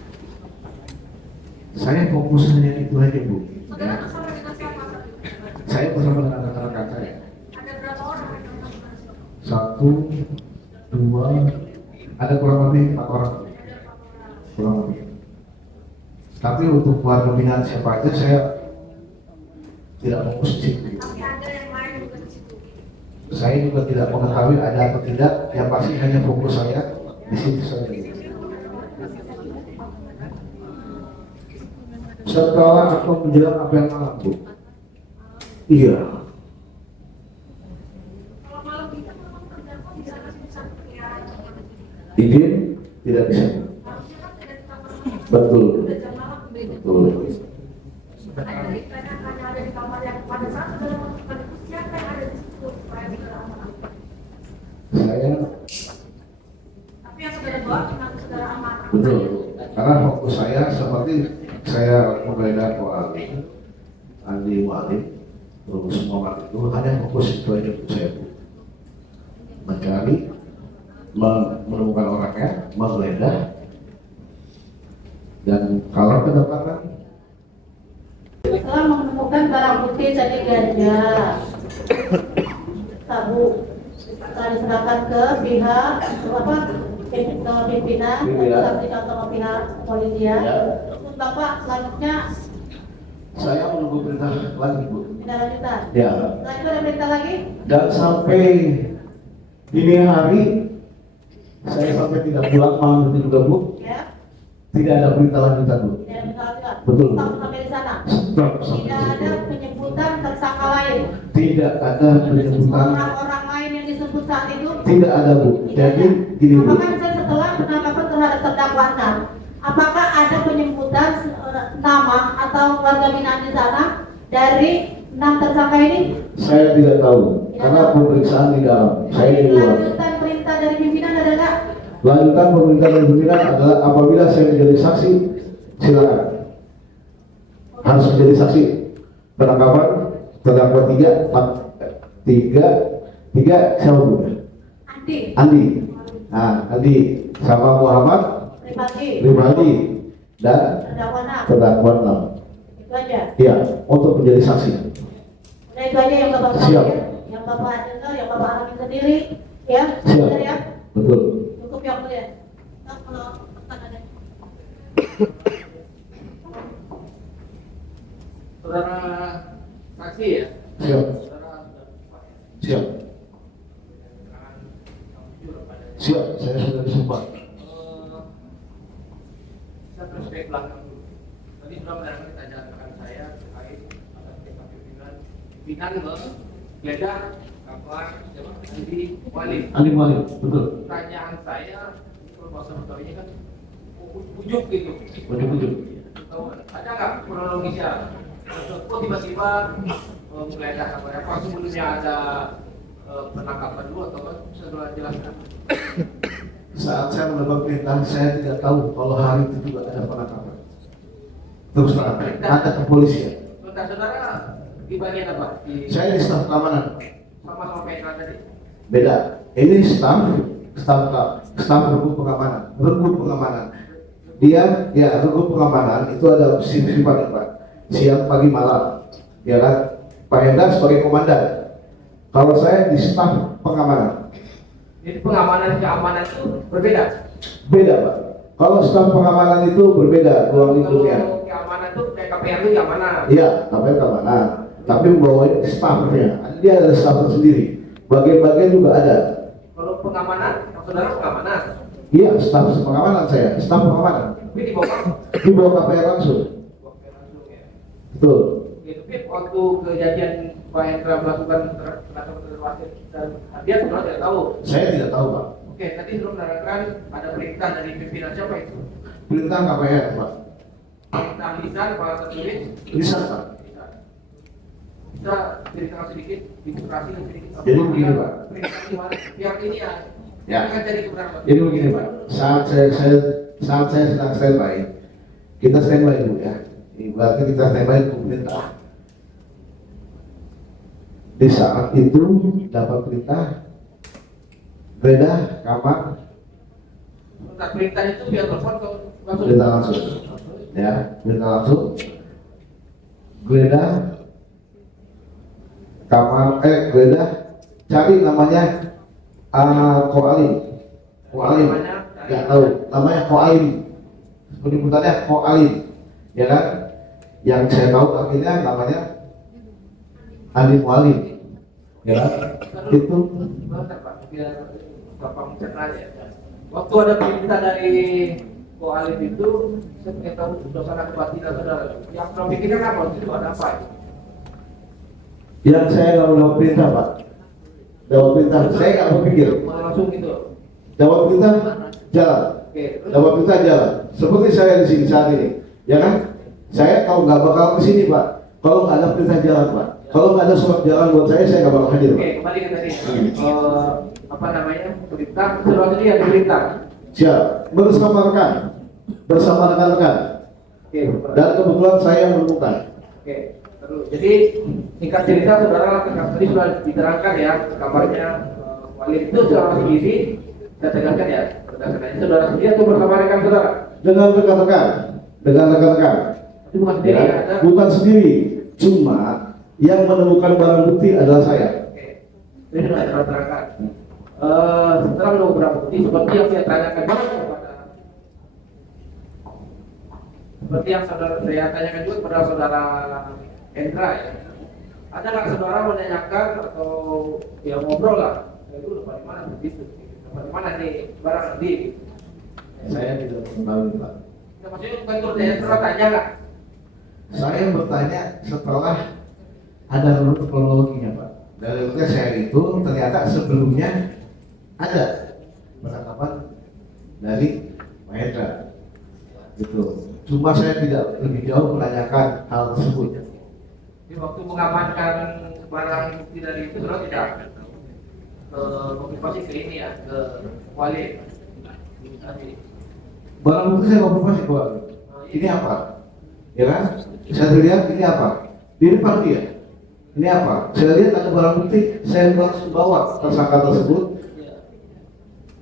Saya fokus hanya itu aja, Bu. Saudara bersama dengan siapa? Saya bersama dengan rekan-rekan saya. Ada berapa orang? Satu, dua, ada kurang lebih 4 orang. Kurang lebih. Tapi untuk keluarga binaan siapa aja saya tidak fokus di situ. Tapi ada yang lain juga di situ. Saya juga tidak mengetahui ada atau tidak. Yang pasti hanya fokus saya di situ saja. Setelah atau menjelang apa yang malam, Bu? Iya. Kalau malam itu memang terdakwa bisa bisa kelihatan. Izin tidak bisa. Harusnya kan tidak ditambah. Betul. Udah jam malam beda. Betul. Ada ditanyakan ada di kamar yang pada saat saudara melakukan itu siapa yang ada di situ supaya saudara aman. Mu'alim, Gus Muhammad itu ada yang fokus itu aja untuk saya, Bu. Mencari, menemukan orangnya, menggeledah, dan kalau kedapatan Setelah menemukan barang bukti tadi ganja, sabu telah diserahkan ke pihak pimpinan, disampaikan sama pihak kepolisian. Ya. Terus Bapak selanjutnya saya menunggu perintah lagi, Bu. tidak lanjutan. Ya. Setelah itu ada perintah lagi? Dan sampai dini hari saya sampai tidak pulang malam itu juga, Bu. Ya. Tidak ada perintah lanjutan, Bu. Tidak ada perintah lanjutan. Betul. Stop sampai di sana. Stop sampai Tidak di ada situ. penyebutan tersangka lain. Tidak ada penyebutan. Orang-orang lain yang disebut saat itu Tidak ada, Bu. Jadi gini, Bu. apakah misalnya setelah penangkapan terhadap terdakwa 6, apakah ada penyebutan nama atau warga binaan di sana dari 6 tersangka ini? Saya tidak tahu karena pemeriksaan di dalam. Saya di luar. Lanjutan perintah dari pimpinan ada nggak? Lanjutan permintaan dari pimpinan adalah apabila saya menjadi saksi, silakan. Harus menjadi saksi penangkapan terdakwa 3 siapa, Bu? Andi, Andi. Nah, Andi sama Muhammad pribadi, dan terdakwa 6. terdakwa 6. Itu aja. Iya, untuk menjadi saksi. Udah itu aja yang Bapak Siap. pikir, yang Bapak dengar, yang Bapak alami sendiri, ya? Siap. Benar ya? Betul. Cukup yang mulia. Nah, kalau pertanyaan ada. Saudara saksi ya? Siap. Saudara Siap. keterangan yang jujur pada Siap, saya sudah disumpah. Saya flashback belakang dulu. Tadi sudah menerangkan saja rekan saya terkait atas perintah pimpinan menggeledah kapal Andi Walid. Andi Mualim, betul. Pertanyaan saya, kalau bahasa Betawinya kan ujuk gitu. Ujuk-ujuk. Ada nggak kronologisnya? Kok tiba-tiba menggeledah kapal? Apa sebelumnya ada penangkapan dulu atau kan? Bisa jelaskan. Saat saya mendapat perintah, saya tidak tahu kalau hari itu juga ada penangkapan. Terus terang, ada kepolisian. Saudara di bagian apa? Di Saya di staf keamanan. sama-sama PNK tadi. Beda. Ini staf regu pengamanan. Dia, ya regu pengamanan itu ada sifat, Pak. Siang, pagi, malam. Ya kan? Pak Hendra sebagai komandan. Kalau saya di staf pengamanan. Jadi pengamanan keamanan itu berbeda. Beda, Pak. Kalau staf pengamanan itu berbeda ruang lingkupnya. Kalau keamanan itu kayak KPR itu keamanan. Iya, tapi keamanan. Tapi membawa stafnya. Dia ada staf sendiri. Bagian-bagian juga ada. Kalau pengamanan, saudara pengamanan. Iya, staf pengamanan saya, staf pengamanan. Tapi di bawah Di bawah KPR langsung. KPR langsung ya. Betul. Gitu, Pip, waktu kejadian Pak Hendra melakukan penangkapan terhadap wasit dan dia saudara tidak tahu. Saya tidak tahu, Pak. Oke, tadi sudah menerangkan ada perintah dari pimpinan siapa itu? Perintah KPR, Pak. Perintah lisan, apa tertulis? Lisan, Pak. Lisan. Bisa ceritakan sedikit, ilustrasi sedikit. Jadi begini, Pak. Perintah di mana? Biar ini ya. Ya. Jangan jadi kebenaran, Pak. Jadi begini, Pak. Saat saya sedang standby, kita standby dulu ya. Berarti kita standby untuk perintah. Di saat itu dapat perintah geledah kamar, Perintah perintah itu via telepon atau langsung? perintah langsung. Ya, perintah langsung. Geledah kamar, geledah cari namanya Koalim. Koalim. Nggak tahu, namanya Koalim. Penyebutannya Koalim, ya kan? Yang saya tahu akhirnya namanya Andi Mualim, ya kan? Itu Sebentar, Pak, biar Bapak mencerna ya. Waktu ada perintah dari Koalim itu, saya pengen tahu suasana kebatinan saudara. Yang belum pikirkan apa waktu itu ada apa? yang saya dapat perintah, Pak. Dapat perintah, saya nggak berpikir. Langsung gitu. Dapat perintah jalan, Oke, terus dapat perintah jalan. Seperti saya di sini saat ini, ya kan? Saya kalau nggak bakal ke sini, Pak. Kalau nggak ada perintah jalan, Pak. Kalau nggak ada surat jalan buat saya nggak bakal hadir, oke, Pak. kembali ke tadi. Apa namanya? Perintah, surat ini ada perintah. Siap. Bersama rekan, bersama rekan-rekan. Oke, Dan kebetulan saya menemukan. oke. Jadi singkat cerita saudara tadi sudah diterangkan ya kabarnya Walid itu seorang sendiri. Saya tegaskan ya, berdasarkan saudara sendiri atau bersama rekan saudara? Dengan rekan-rekan, Itu bukan sendiri ya? Ada. bukan sendiri, cuma yang menemukan barang bukti adalah saya. Oke. Ini sudah saya terangkan. Setelah menunggu beberapa bukti seperti yang saya tanyakan juga kepada saya tanyakan juga kepada saudara Hendra ya. Ada nggak saudara menanyakan atau ya ngobrol lah? Ya dulu di mana begitu? Di mana nih barang nanti? Saya tidak mengetahui, Pak. Ya, maksudnya bukan tuh saya pernah tanya nggak? Saya bertanya setelah ada menurut kronologinya, Pak. Dari tes saya itu ternyata sebelumnya ada penangkapan dari Mahendra. Gitu. Cuma saya tidak lebih jauh menanyakan hal tersebut. Di waktu mengamankan barang bukti dari itu saudara tidak konfirmasi ke ini ya ke Walid. Barang bukti saya konfirmasi ke Walid. Ini apa? Ya kan? Saya lihat ini apa? Di depan dia. Ini apa? Saya lihat ada barang bukti. Saya langsung bawa tersangka tersebut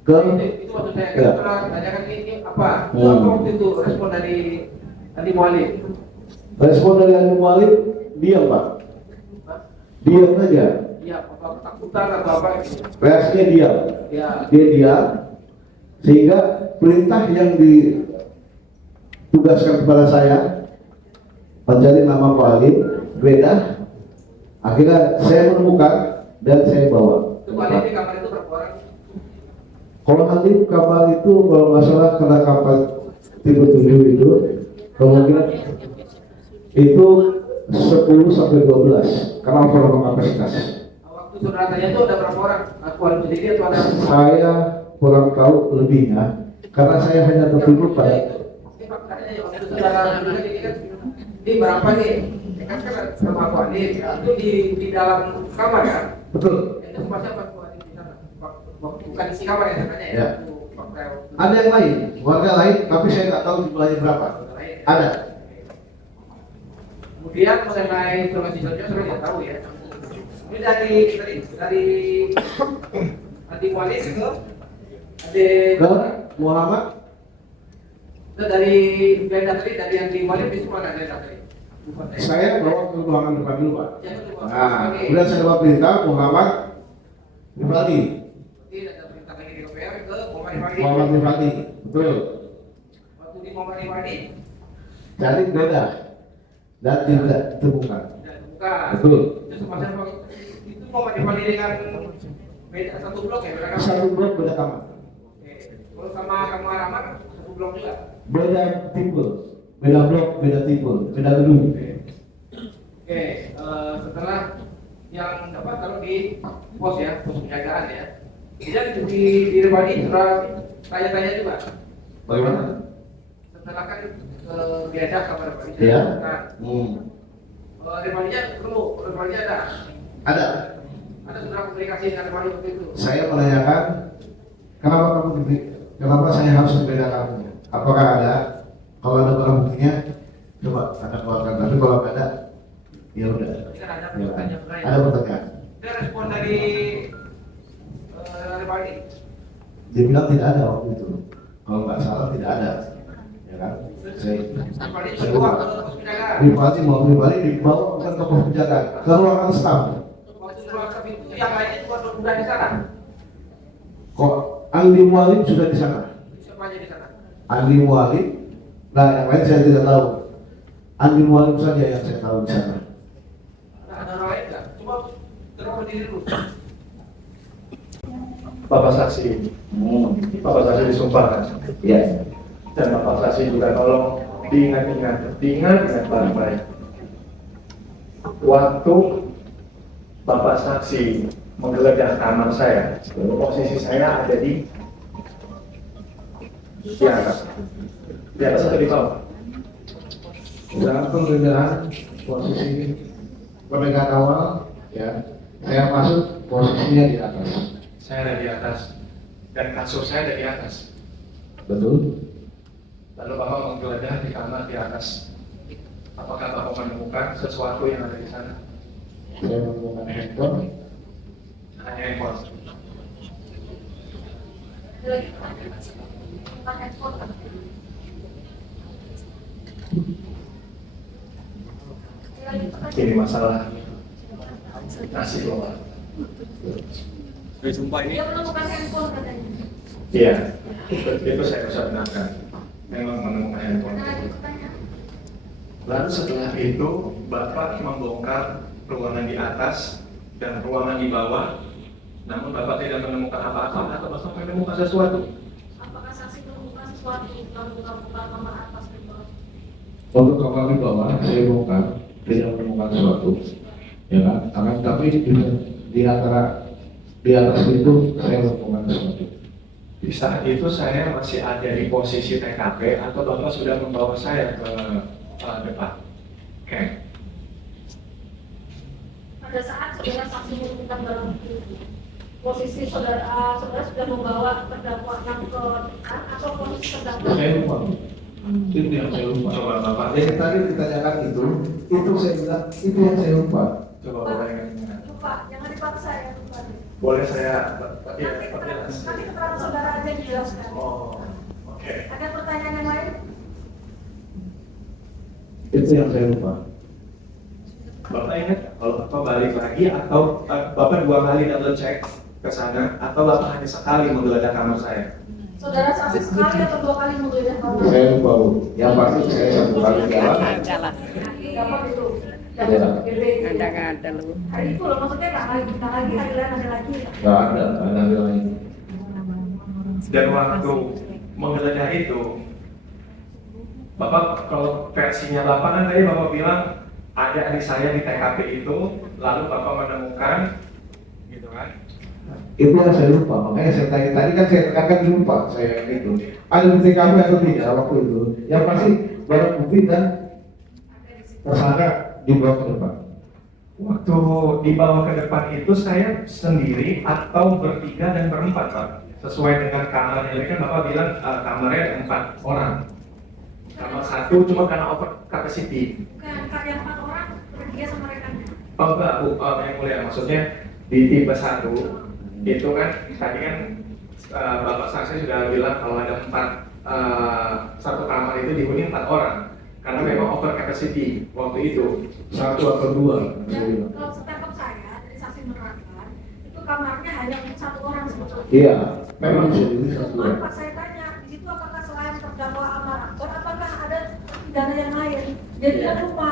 ke Itu maksud saya ya. saudara tanyakan ini apa? Hmm. Apa waktu itu respon dari Andi Walid? Respon dari Andi Walid diam, Pak. Diam saja. Iya, apa ketakutan atau apa gitu? Reaksinya diam. Ya. Dia diam sehingga perintah yang ditugaskan kepada saya mencari nama Walid beda. Akhirnya saya menemukan dan saya bawa. Itu Walid di kamar itu berapa orang? Kalau nanti kapal itu kalau nggak salah kena kapal tipe 7 itu kemungkinan itu 10 sampai 12 karena over kapasitas. Waktu saudara tanya itu ada berapa orang? Aku Walid sendiri atau ada? Saya kurang tahu lebihnya karena saya hanya tertuju pada Faktanya ya waktu saudara bilang ini kan ini berapa nih? Kan sama Aku Walid itu di dalam kamar kan? betul. Itu sama siapa Aku Walid di sana? Bukan isi kamar ya katanya ya? Ya. Fakta Ada yang lain, warga lain, tapi saya nggak tahu jumlahnya berapa. lain. Ada. Kemudian mengenai informasi selanjutnya saya tidak tahu ya. Ini dari Andi Walid ke Ke Muhammad, dari Glenda tadi dari Andi Walid itu mana Glenda tadi? Bukan ya? saya bawa ke ruangan depan dulu, Pak. Ya, itu Pak. Nah, Oke. kemudian saya bawa perintah Muhammad Rifadi. Berarti ada perintah lagi di KPR ke Muhammad Rifadi. Muhammad Rifadi, betul. Waktu di Muhammad Rifadi Cari beda dan tidak ditemukan. tidak bukan. Betul. Itu sama siapa? Itu Muhammad Rifadi dengan beda satu blok ya? Beda kamar? Satu blok beda kamar, Oke. Kalau sama kamu Rahman satu blok juga. beda tipe, beda blok, beda tipe, beda gedung. Oke, setelah yang dapat kalau di pos ya, pos penjagaan ya. Kemudian di Rifadi sudah tanya-tanya juga. Bagaimana? Setelah kan geledah kamar Rifadi. Iya. Nah, Rifadinya ketemu, Rifadinya ada. Ada. Ada sudah komunikasi dengan Rifadi waktu itu. Saya menanyakan kenapa saya harus membeda kamu? Apakah ada? Kalau ada barang buktinya, coba Anda keluarkan. Tapi kalau nggak ada, ya udah. Ini kan ada Ya, pertanyaan lain. ada pertanyaan. Ada respon dari Rifadi. Dia bilang tidak ada waktu itu. Kalau nggak salah tidak ada, ya kan? Rifadi keluar ke pos penjagaan. Pribadi mau pribadi dibawa bukan ke pos penjagaan, ke ruangan staf. Waktu keluar ke pintu yang lainnya juga sudah di sana. Kok Andi Mualib sudah di sana? Siapa aja di sana? Andi Mualib, nah yang lain saya tidak tahu. Andi Mualib saja yang saya tahu di sana. Ada orang lain nggak? Coba terus berdiri dulu. Bapak saksi, Bapak saksi disumpahkan. Ya. Dan Bapak saksi juga tolong diingat baik-baik. Waktu Bapak saksi menggeledah kamar saya, posisi saya ada di atas. Di atas atau di bawah? Dalam penggeledahan posisi penegak awal, ya, saya masuk posisinya di atas. Saya ada di atas dan kasur saya ada di atas. Betul? Lalu Bapak menggeledah di kamar di atas. Apakah Bapak menemukan sesuatu yang ada di sana? Saya menemukan handphone. Hanya handphone. Ini masalah nasi keluar. Dia menemukan handphone katanya. Iya, itu saya bisa benarkan. Memang menemukan handphone. Lalu setelah itu, Bapak membongkar ruangan di atas dan ruangan di bawah. Namun Bapak tidak menemukan apa-apa atau Bapak menemukan sesuatu. Apakah saksi menemukan sesuatu kalau buka kamar atas dan bawah? Untuk kamar di bawah saya bongkar, tidak menemukan sesuatu, ya kan? Akan tapi di atas itu saya menemukan sesuatu. Di saat itu saya masih ada di posisi TKP atau Bapak sudah membawa saya ke depan. Oke. Pada saat saudara saksi menemukan dalam posisi saudara sudah membawa terdakwa yang ke depan atau posisi terdakwa? Saya lupa. Itu yang saya lupa. Coba Bapak. Yang tadi ditanyakan itu saya bilang itu yang saya lupa. Coba Bapak ingat. Lupa, jangan dipaksa ya lupa. Boleh saya Nanti keterangan saudara aja yang dijelaskan. Oh, oke. Ada pertanyaan yang lain? Itu yang saya lupa. Bapak ingat kalau Bapak balik lagi atau Bapak 2 kali double check ke sana atau Bapak hanya sekali menggeledah kamar saya? Saudara saksi sekali atau 2 kali menggeledah kamar? Saya lupa, Bu. Yang pasti saya 1 kali jalan. Dapat itu. Iya. Ada lu. Hari itu loh, maksudnya nggak lagi hari lain ada lagi. Nggak ada lain. Dan waktu menggeledah itu, Bapak kalau versinya Bapak kan tadi Bapak bilang ada adik saya di TKP itu, lalu Bapak menemukan, gitu kan? Itu yang saya lupa, makanya saya tanya tadi kan saya tekankan lupa saya yang itu. Ada di TKP atau tidak waktu itu? Yang pasti barang bukti dan tersangka dibawa ke depan. Waktu dibawa ke depan itu saya sendiri atau bertiga dan berempat, Pak. Sesuai dengan kamarnya, ini kan Bapak bilang kamarnya ada 4 orang. Kamar 1 cuma karena over capacity. Bukan, yang 4 orang bertiga sama rekannya. Oh enggak, Bu, yang mulia, maksudnya di tipe 1 itu kan tadi kan Bapak saksi sudah bilang kalau ada 1 kamar itu dihuni 4 orang karena memang over capacity waktu itu 1 atau 2. Dan kalau setangkap saya dari saksi menerangkan itu kamarnya hanya untuk 1 orang sebetulnya. Iya, memang jadi 1 Cuma orang. Pak saya tanya di situ apakah selain terdakwa Amar Akbar apakah ada pidana yang lain? Dia bilang lupa.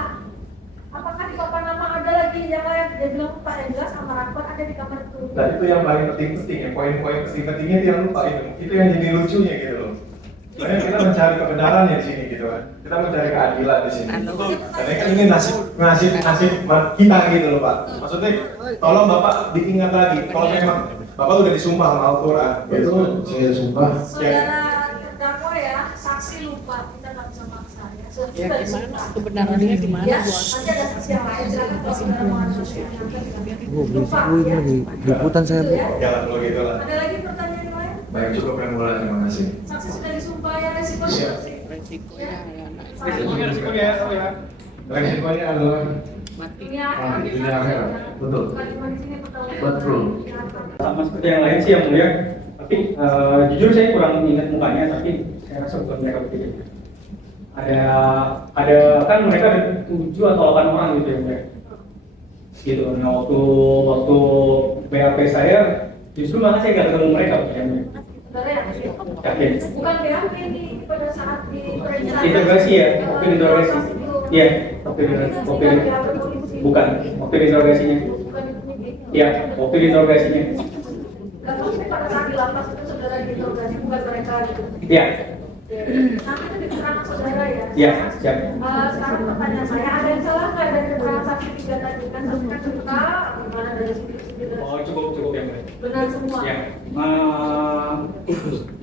Apakah di papan nama ada lagi yang lain? Dia bilang lupa, yang jelas Amar Akbar ada di kamar itu. dan itu yang paling penting ya, poin-poin penting-pentingnya itu yang lupa itu yang jadi lucunya gitu loh. Soalnya kita mencari kebenaran ya di sini gitu kan, kita mencari keadilan di sini. Karena kan ini nasib kita gitu loh Pak. Maksudnya tolong Bapak diingat lagi, kalau memang Bapak udah disumpah sama Al-Quran Itu saya sumpah. Saudara terdakwa ya, saksi lupa, kita nggak bisa maksa ya. Saksi Ya sudah gimana? disumpah. Kebenarannya gimana, Ya, Bos? nanti ada saksi yang lain, silakan kalau saudara mau adu lupa ya. Liputan saya, Bu. Jangan kalau gitu lah. Ada lagi pertanyaan yang lain? Baik, cukup yang mulai, terima kasih. Saksi sudah disumpah ya, resiko Siap. Resikonya anak Resikonya adalah mati. Ini dunia akhirat. Betul. Betul. Sama seperti yang lain sih yang mulia, tapi jujur saya kurang ingat mukanya, tapi saya rasa bukan mereka bertiga. Ada kan mereka ada 7 atau 8 orang gitu ya mulia. Gitu. Nah waktu BAP saya justru malah saya nggak ketemu mereka ya mulia. Saudara Yakin. bukan BAP ini pada saat di perencanaan Interogasi ya, waktu interogasi. Iya, bukan waktu interogasinya. Bukan itu nih. Iya, waktu interogasinya. Gak maksudnya pada saat di lapas itu saudara diinterogasi bukan mereka gitu. Iya, Nanti itu di keterangan saudara ya. iya, siap. Sekarang pertanyaan saya, ada yang salah nggak dari keterangan saksi 3 tadi? Kan saksi kan cerita, bagaimana dari segi-segi Oh cukup yang mulia. benar semua. Ya,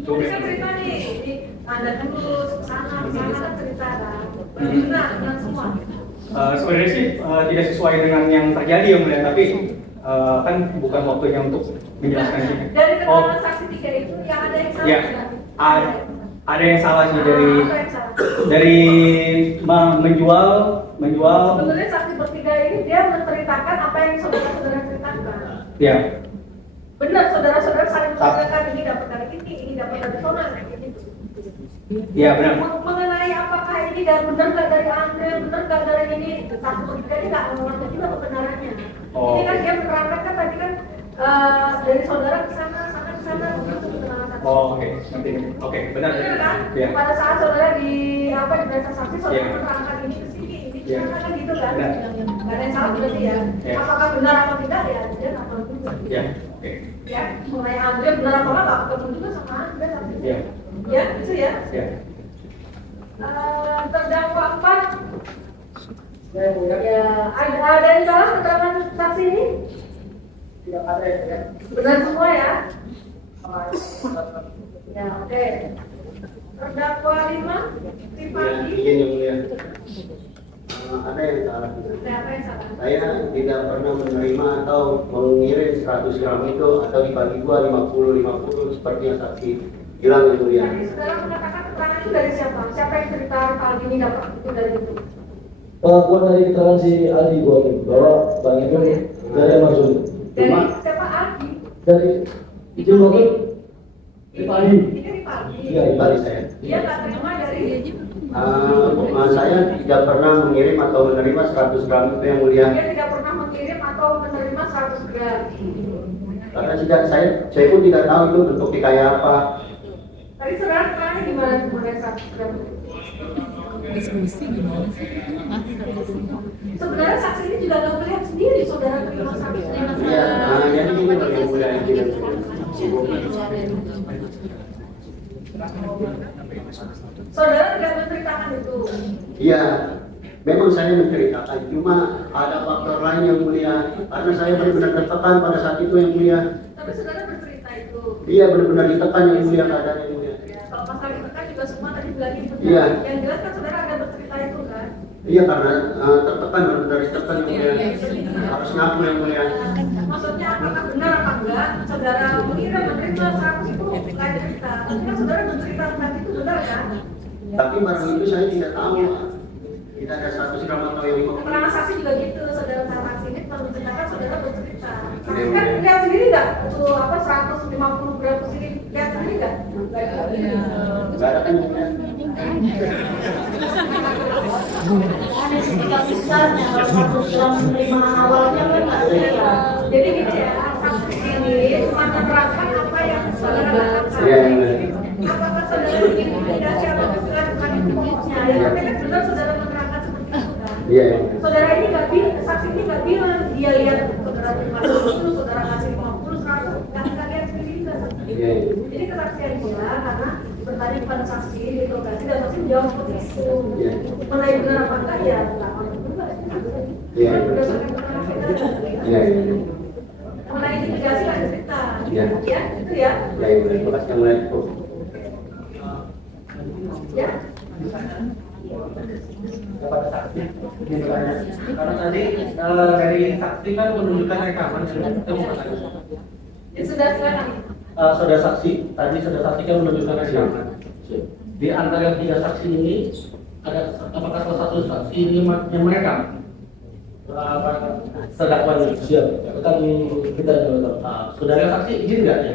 Itu bisa cerita nih, ini ada dulu sana kan cerita kan. Benar semua. Sebenarnya sih tidak sesuai dengan yang terjadi ya mulia, tapi kan bukan waktunya untuk menjelaskan ini. Dari keterangan saksi 3 itu yang ada yang salah Ya, nggak? ada yang salah sih Apa yang salah? dari menjual menjual. Sebenarnya saksi bertiga ini dia menceritakan apa yang saudara-saudara ceritakan. Ya. Benar, saudara-saudara saling menceritakan ini dapat dari ini dapat dari sana, kayak gitu. Iya benar. Mengenai apakah ini dan benar nggak dari Andre, benar nggak dari ini, saksi bertiga ini nggak mengerti juga kebenarannya. Oh. Ini kan dia menerangkan kan tadi kan dari saudara ke sana ke sana begitu keterangan saksi. Oh oke, nanti. Oke, benar. Benar kan? Ya. Pada saat saudara di periksa saksi, saudara Iya. menerangkan ini ke sini, ini ke Iya. sana kan gitu kan? Benar. Nggak ada yang salah berarti ya. Iya. Apakah benar atau tidak ya? Dia nggak tahu juga. Ya. Oke. Ya, mengenai Andre benar apa nggak ketemu juga sama Andre saksi. Ya. Ya, itu ya. Ya. Terdakwa 4. Ya, ada yang salah keterangan saksi ini? Tidak ada ya. Benar semua ya? Ya, oke. Terdakwa 5, Rifandi. Izin yang mulia. Ada yang salah. Ada apa yang salah? Saya tidak pernah menerima atau mengirim 100 gram itu atau dibagi dua 50 seperti yang saksi bilang yang mulia. Tadi saudara mengatakan keterangan itu dari siapa? Siapa yang cerita Rifandi ini dapat itu dari itu? Gua dari keterangan si Aldi gua nih, bahwa Bang itu dari Marsudi. Dari siapa Aldi? Dari itu waktu Rifandi. Ini Rifandi. Iya, dibalik saya. Dia nggak terima dari Saya tidak pernah mengirim atau menerima 100 gram itu yang mulia. dia tidak pernah mengirim atau menerima 100 gram. Karena tidak saya pun tidak tahu itu bentuknya kayak apa. Tadi saudara keterangan gimana mengenai 100 gram? Diskusi gimana sih? Sebenarnya saksi ini juga nggak melihat sendiri saudara terima 100 gram. Iya, jadi gini loh yang mulia yang gini. Saudara tidak menceritakan itu. Iya, memang saya menceritakan, cuma ada faktor lain yang mulia. Karena saya benar-benar tertekan pada saat itu yang mulia. Tapi saudara bercerita itu. Iya, benar-benar ditekan yang mulia, keadaan yang mulia. Ya, kalau masalah ditekan juga semua tadi bilang itu. Iya. Yang jelas kan saudara ada bercerita itu kan. Iya, karena tertekan, benar-benar ditekan yang mulia. Harus ngaku yang mulia. Maksudnya apakah benar apa enggak? Saudara mengira menerima 100 itu lain cerita. Tapi kan saudara bercerita tentang itu benar kan? Tapi barang itu saya tidak tahu. Tidak ada 100 gram atau yang 50. Keterangan saksi juga gitu. Saudara saksi ini telah menceritakan saudara bercerita. Saksi Iya, kan iya. lihat sendiri nggak? Itu apa 150 gram kesini lihat sendiri nggak? Nggak ada. Enggak ada kan yang mulia. Ketika besarnya kalau setelah menerima awalnya kan nggak ada. Jadi gitu ya, saksi ini cuma menerangkan apa yang saudara katakan. Iya, yang mulia. Apakah saudara intimidasi atau bukan itu pokoknya? Ya, tapi kan benar saudara menerangkan seperti itu kan? Iya, yang mulia. Saudara ini nggak bilang, saksi ini nggak bilang dia lihat saudara terima 50, saudara kasih 50, 100, nggak lihat sendiri juga. Iya, iya. Jadi kesaksian dia karena bertanya kepada saksi, diinterogasi dan saksi menjawab seperti itu. Iya. Mengenai benar apa enggak ya? Nggak tahu juga. Iya. Berdasarkan keterangan saudara. Iya, iya. Mengenai intimidasi nggak cerita. Iya. Ya, itu ya. Ya, yang mulia. Terima kasih yang mulia. Ya. Kepada saksi karena tadi dari saksi kan menunjukkan rekaman saya mau bertanya. Ya sudah silakan. Saudara saksi tadi saudara saksi kan menunjukkan rekaman di antara tiga saksi ini ada apakah salah satu saksi ini yang merekam terdakwa ini? Siap. Kan kita Saudara saksi izin nggak ya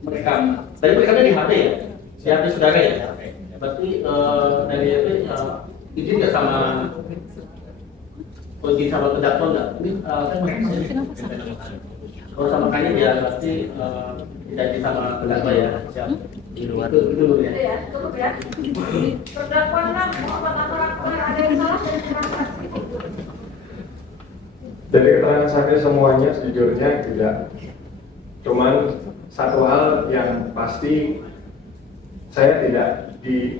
merekam? Tadi merekamnya di HP ya? Di HP saudara ya? Berarti dari HP izin nggak sama izin sama terdakwa nggak? Ini saya merekam. Oh sama kayaknya dia berarti tidak izin sama terdakwa ya? Siap. Itu dulu ya. Itu ya, cukup ya. Terdakwa 6, Muhammad Anwar Akbar, ada yang salah dari keterangan saksi? Dari keterangan saksi semuanya sejujurnya tidak. Cuman satu hal yang pasti saya tidak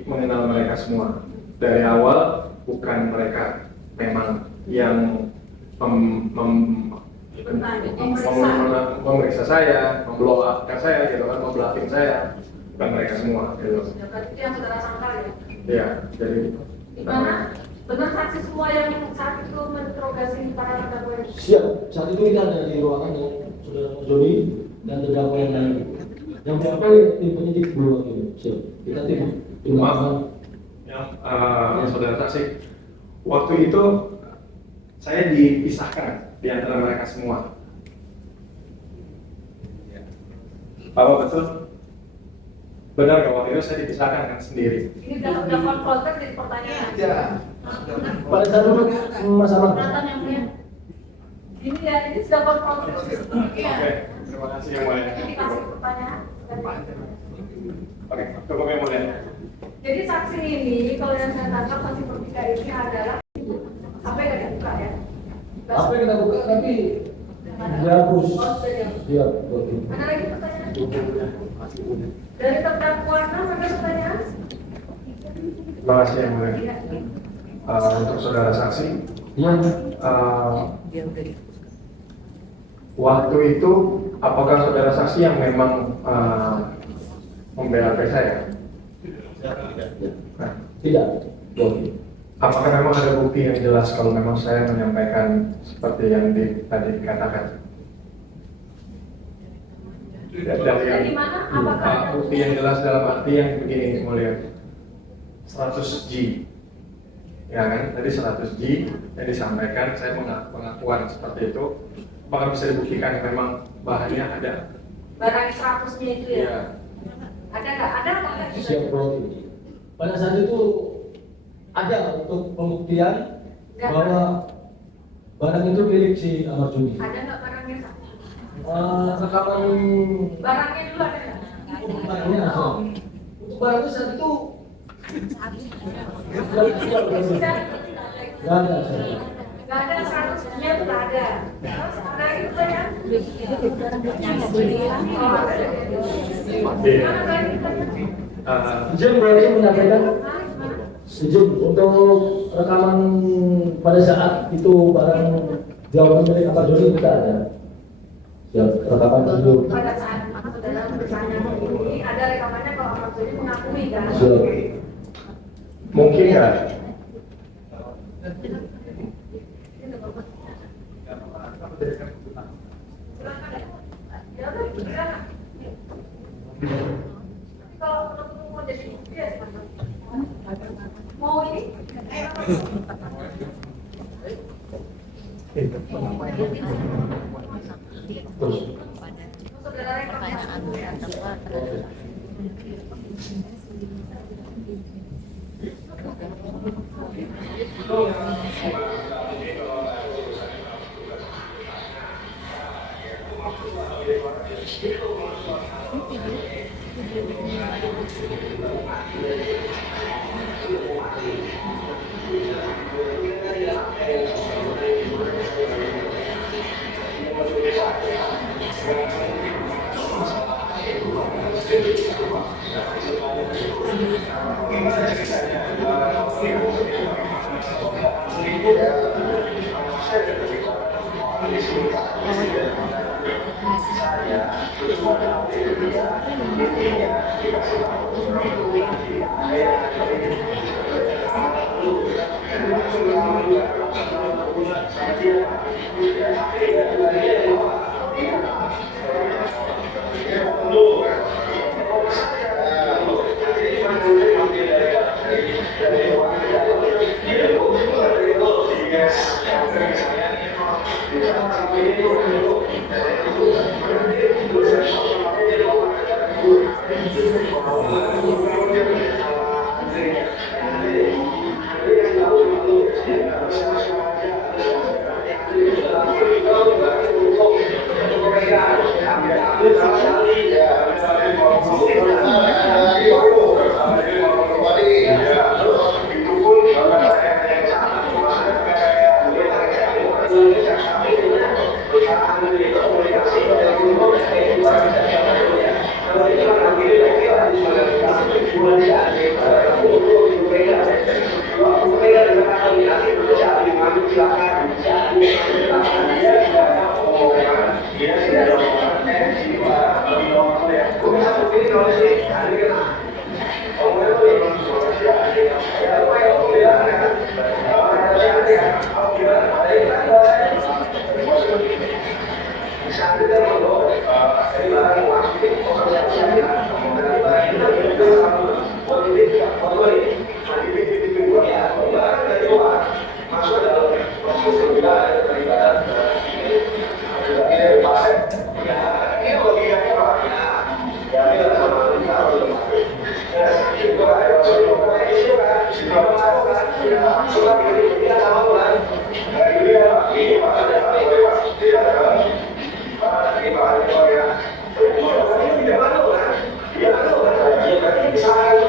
mengenal mereka semua. Dari awal bukan mereka memang yang memeriksa saya, memblow up-kan saya, gitu kan, membluffing saya, bukan mereka semua, gitu. Ya, berarti itu yang saudara sangka ya? Iya, jadi Di mana? Benar saksi semua yang saat itu menginterogasi para terdakwa ini? siap. Saat itu kita ada di ruangan yang saudara Joni dan terdakwa yang lain. Yang berapa tim penyidik belum gitu. Siap. Kita tim maaf yang saudara saksi waktu itu saya dipisahkan di antara mereka semua. Apa betul? Benar nggak waktu itu saya dipisahkan kan sendiri? Ini udah konfrontir jadi pertanyaan. Ya. Pada saat itu masalah Kelihatan yang punya. Ini ya, ini sudah konfrontir. Oke, terima kasih yang mulia. Ini kasih pertanyaan. Oke, cukup yang mulia. Jadi saksi ini, kalau yang saya tangkap saksi pertika ini adalah apa yang kita buka ya? apa yang kita buka tapi dihapus. Oh, sudah ya. Siap. Ada lagi pertanyaan? Dari terdakwa 6 ada pertanyaan? Terima kasih yang mulia. Untuk saudara saksi, waktu itu apakah saudara saksi yang memang membela saya? Tidak. Apakah memang ada bukti yang jelas kalau memang saya menyampaikan seperti yang tadi dikatakan? Dari mana? Apakah ada Bukti yang jelas dalam arti yang begini mulia, 100 G, ya kan? Tadi 100 G yang disampaikan, saya pengakuan seperti itu. Apakah bisa dibuktikan memang bahannya ada? barang 100-nya itu ya? Iya. Ada nggak? Ada apa nggak? Siap bro. Pada saat itu ada untuk pembuktian bahwa barang itu milik si Ahmad Juni. Ada nggak barangnya? Rekaman Barangnya dulu ada nggak? barangnya asal. Untuk barangnya saat itu nggak ada. Nggak ada 100-nya itu nggak ada. Terus ada lagi pertanyaan? Oh, ada. Gimana tadi pertanyaan? Izin boleh menyampaikan izin untuk rekaman pada saat itu barang jawaban dari Ahmad Juni kita ada. Ya, rekaman itu. Pada saat saudara bertanya ini ada rekamannya kalau Ahmad Juni mengakui kan? Siap. Mungkin nggak? Ya udah, silakan. Tapi kalau penuntut mau jadi bukti ya silakan. Mau ini? Terus. Saudara rekomendasi. masuk dalam proses pembinaan terlibat ini ya ini logikanya Pak ya ini adalah sama kita ya itu ada soal itu kan sebelum kan ya sudah kita tahu kan dari dia ini Pak ada apa Pak tidak ada Pak ini Pak ada ya tidak ada kan dia misalkan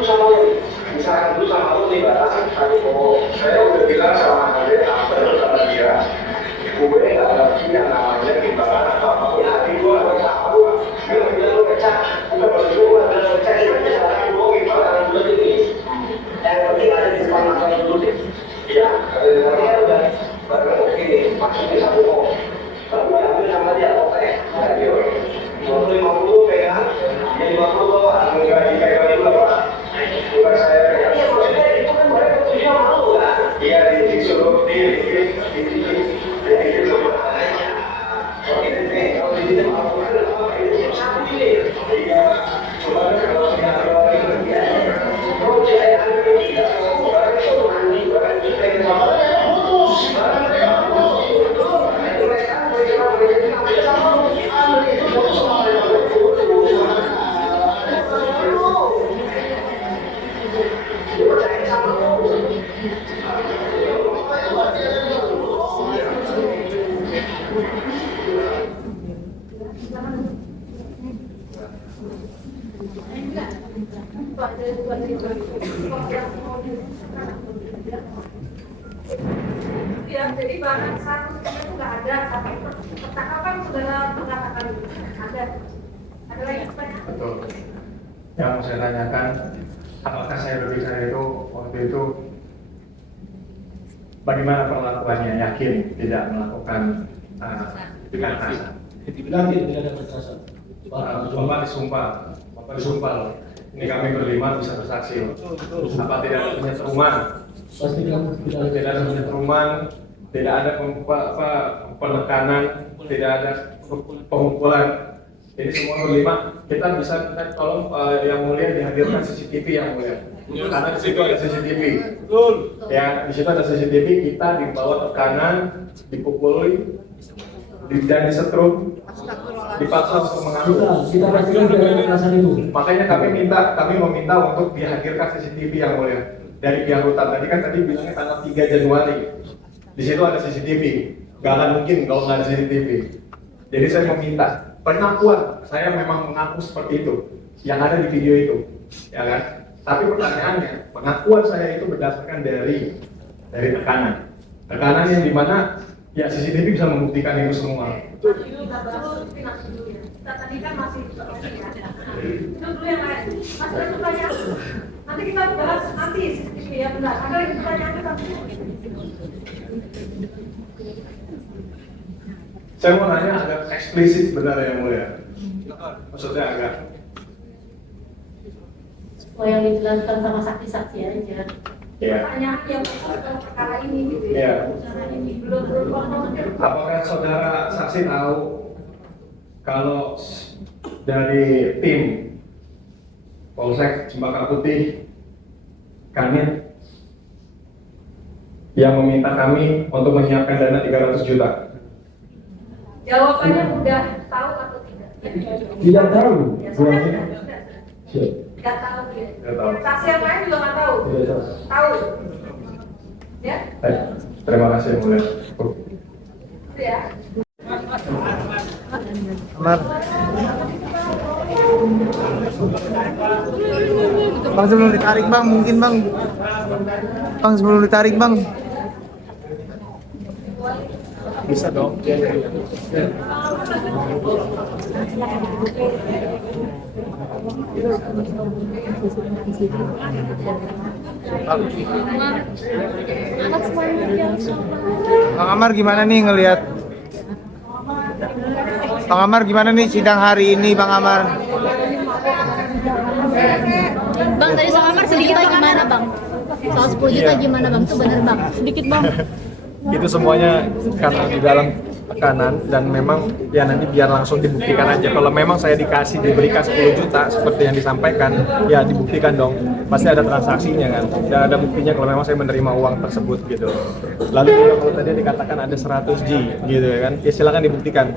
itu sama lu nih barang tapi saya udah bilang sama dia apa sama dia gue nggak ada yang namanya timbangan atau apapun hati gue nggak tahu kalau bilang lu ngecak bukan maksud gue ada ngecak itu bisa gue gimana dulu ini yang penting ada di depan mata dulu deh ya kalau udah baru oke maksudnya satu kok kalau ambil sama dia oke ayo 50 pegang 50 bawa enggak dikaitkan dulu Pak bukan saya iya maksudnya itu kan mereka punya malu kan iya disuruh di semua aja kalau di sini malu kan apa ini satu ini iya cuma kalau kalau saya ambil tidak barang itu mandi barang itu pengen sama putus barang mereka putus itu mereka ambil sama ambil itu putus sama Ya, jadi barang seharusnya itu nggak ada, tapi percakapan saudara mengatakan ada lagi pertanyaan? Betul. Yang saya tanyakan, apakah saya berbicara itu waktu itu bagaimana perlakuannya? Yakin tidak melakukan kekerasan? Dibilang tidak ada kekerasan. Bapak disumpah loh. Ini kami berlima bisa bersaksi loh. Apa tidak ada penyetruman? Pasti kamu Tidak ada penyetruman, tidak ada penekanan, tidak ada pemukulan. Jadi semua berlima kita bisa tolong yang mulia dihadirkan CCTV yang mulia. Karena di situ ada CCTV. Ya, di situ ada CCTV kita dibawa tekanan, dipukuli, dan disetrum, dipaksa untuk mengambil. Kita pastikan tidak ada kekerasan itu. Makanya kami meminta untuk dihadirkan CCTV yang mulia dari pihak rutan. Tadi bilangnya tanggal 3 Januari. Di situ ada CCTV. Gak akan mungkin kalau nggak ada CCTV. Jadi saya meminta pengakuan. Saya memang mengaku seperti itu yang ada di video itu, ya kan? Tapi pertanyaannya, pengakuan saya itu berdasarkan dari tekanan. Tekanan yang dimana ya CCTV bisa membuktikan itu semua. Tadi kan masih itu dulu yang lain. Masih ada pertanyaan. Nanti kita bahas nanti CCTV ya benar. Ada lagi pertanyaan satu. Saya mau nanya agak eksplisit sebenarnya yang mulia. Maksudnya agak. Supaya yang dijelaskan sama saksi-saksi aja. Ya. Pertanyaan yang perkara ini gitu ya. Ya. Perkara ini belum berkonfirmasi. Apakah saudara saksi tahu kalau dari tim Polsek Cempaka Putih Kanit yang meminta kami untuk menyiapkan dana 300 juta? Jawabannya udah tahu atau tidak? Tidak tahu. Ya, saya sudah. Siap. Tidak tahu ya. Tidak tahu. Saksi yang lain juga nggak tahu. Tidak tahu. Tahu. Ya. Baik, terima kasih yang mulia. Ya. Amar. Bang sebelum ditarik bang, mungkin bang. Bang sebelum ditarik bang. Bisa dong. Bang Amar gimana nih ngelihat? Bang Amar gimana nih sidang hari ini Bang Amar? Bang, tadi Bang Amar sedikit gimana Bang? Soal 10 juta gimana Bang? Itu benar Bang? Sedikit Bang. Itu semuanya karena di dalam tekanan dan memang ya nanti biar langsung dibuktikan aja. Kalau memang saya diberikan 10 juta seperti yang disampaikan, ya dibuktikan dong. Pasti ada transaksinya kan, dan ada buktinya kalau memang saya menerima uang tersebut gitu. Lalu kalau tadi dikatakan ada 100 G gitu ya kan, ya silakan dibuktikan.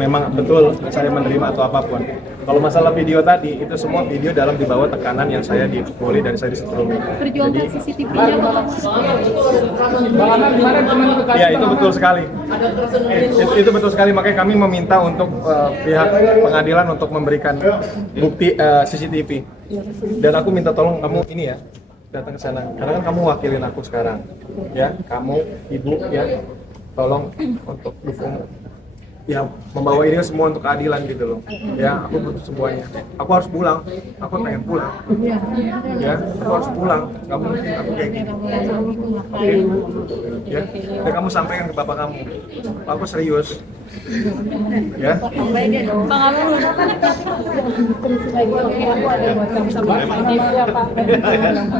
Memang betul saya menerima atau apapun. Kalau masalah video tadi, itu semua video dalam di bawah tekanan yang saya dipukuli dan saya disetrum. Perjuangan CCTV-nya Bang. Ya itu betul sekali. Itu betul sekali, makanya kami meminta untuk pihak pengadilan untuk memberikan bukti CCTV. Dan aku minta tolong kamu ini ya, datang ke sana. Karena kan kamu wakilin aku sekarang. Ya, kamu, ibu ya, tolong untuk dukung. Ya, membawa ini semua untuk keadilan gitu loh. Ya, aku butuh semuanya. Aku harus pulang. Aku pengen pulang. Ya, aku harus pulang. Gak mungkin aku kayak gini. Oke? Ya, dan kamu sampaikan ke bapak kamu. Aku serius. Ya. Bang Amar.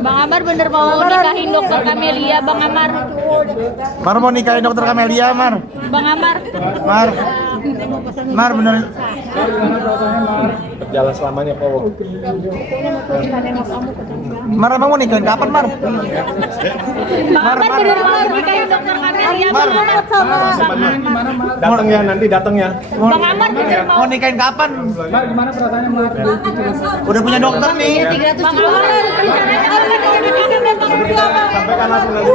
Bang Amar bener mau nikahin dokter Kamelia, Bang Amar. Mar mau nikahin dokter Kamelia, Mar. Bang Amar. Mar bener. Berjalan selamanya, Pak. Mar emang mau nikahin kapan, Mar? Bang Amar bener mau nikahin dokter Kamelia, Bang Amar. Datang ya, nanti datang ya. Bang Amar bener Mau nikahin kapan? Mar, gimana perasaannya Mar? Udah punya dokter nih. Bang Amar rencananya kapan nikahin dokter Kamelia, Bang? Sampaikan langsung nanti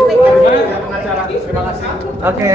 dari pengacara. Terima kasih. Oke.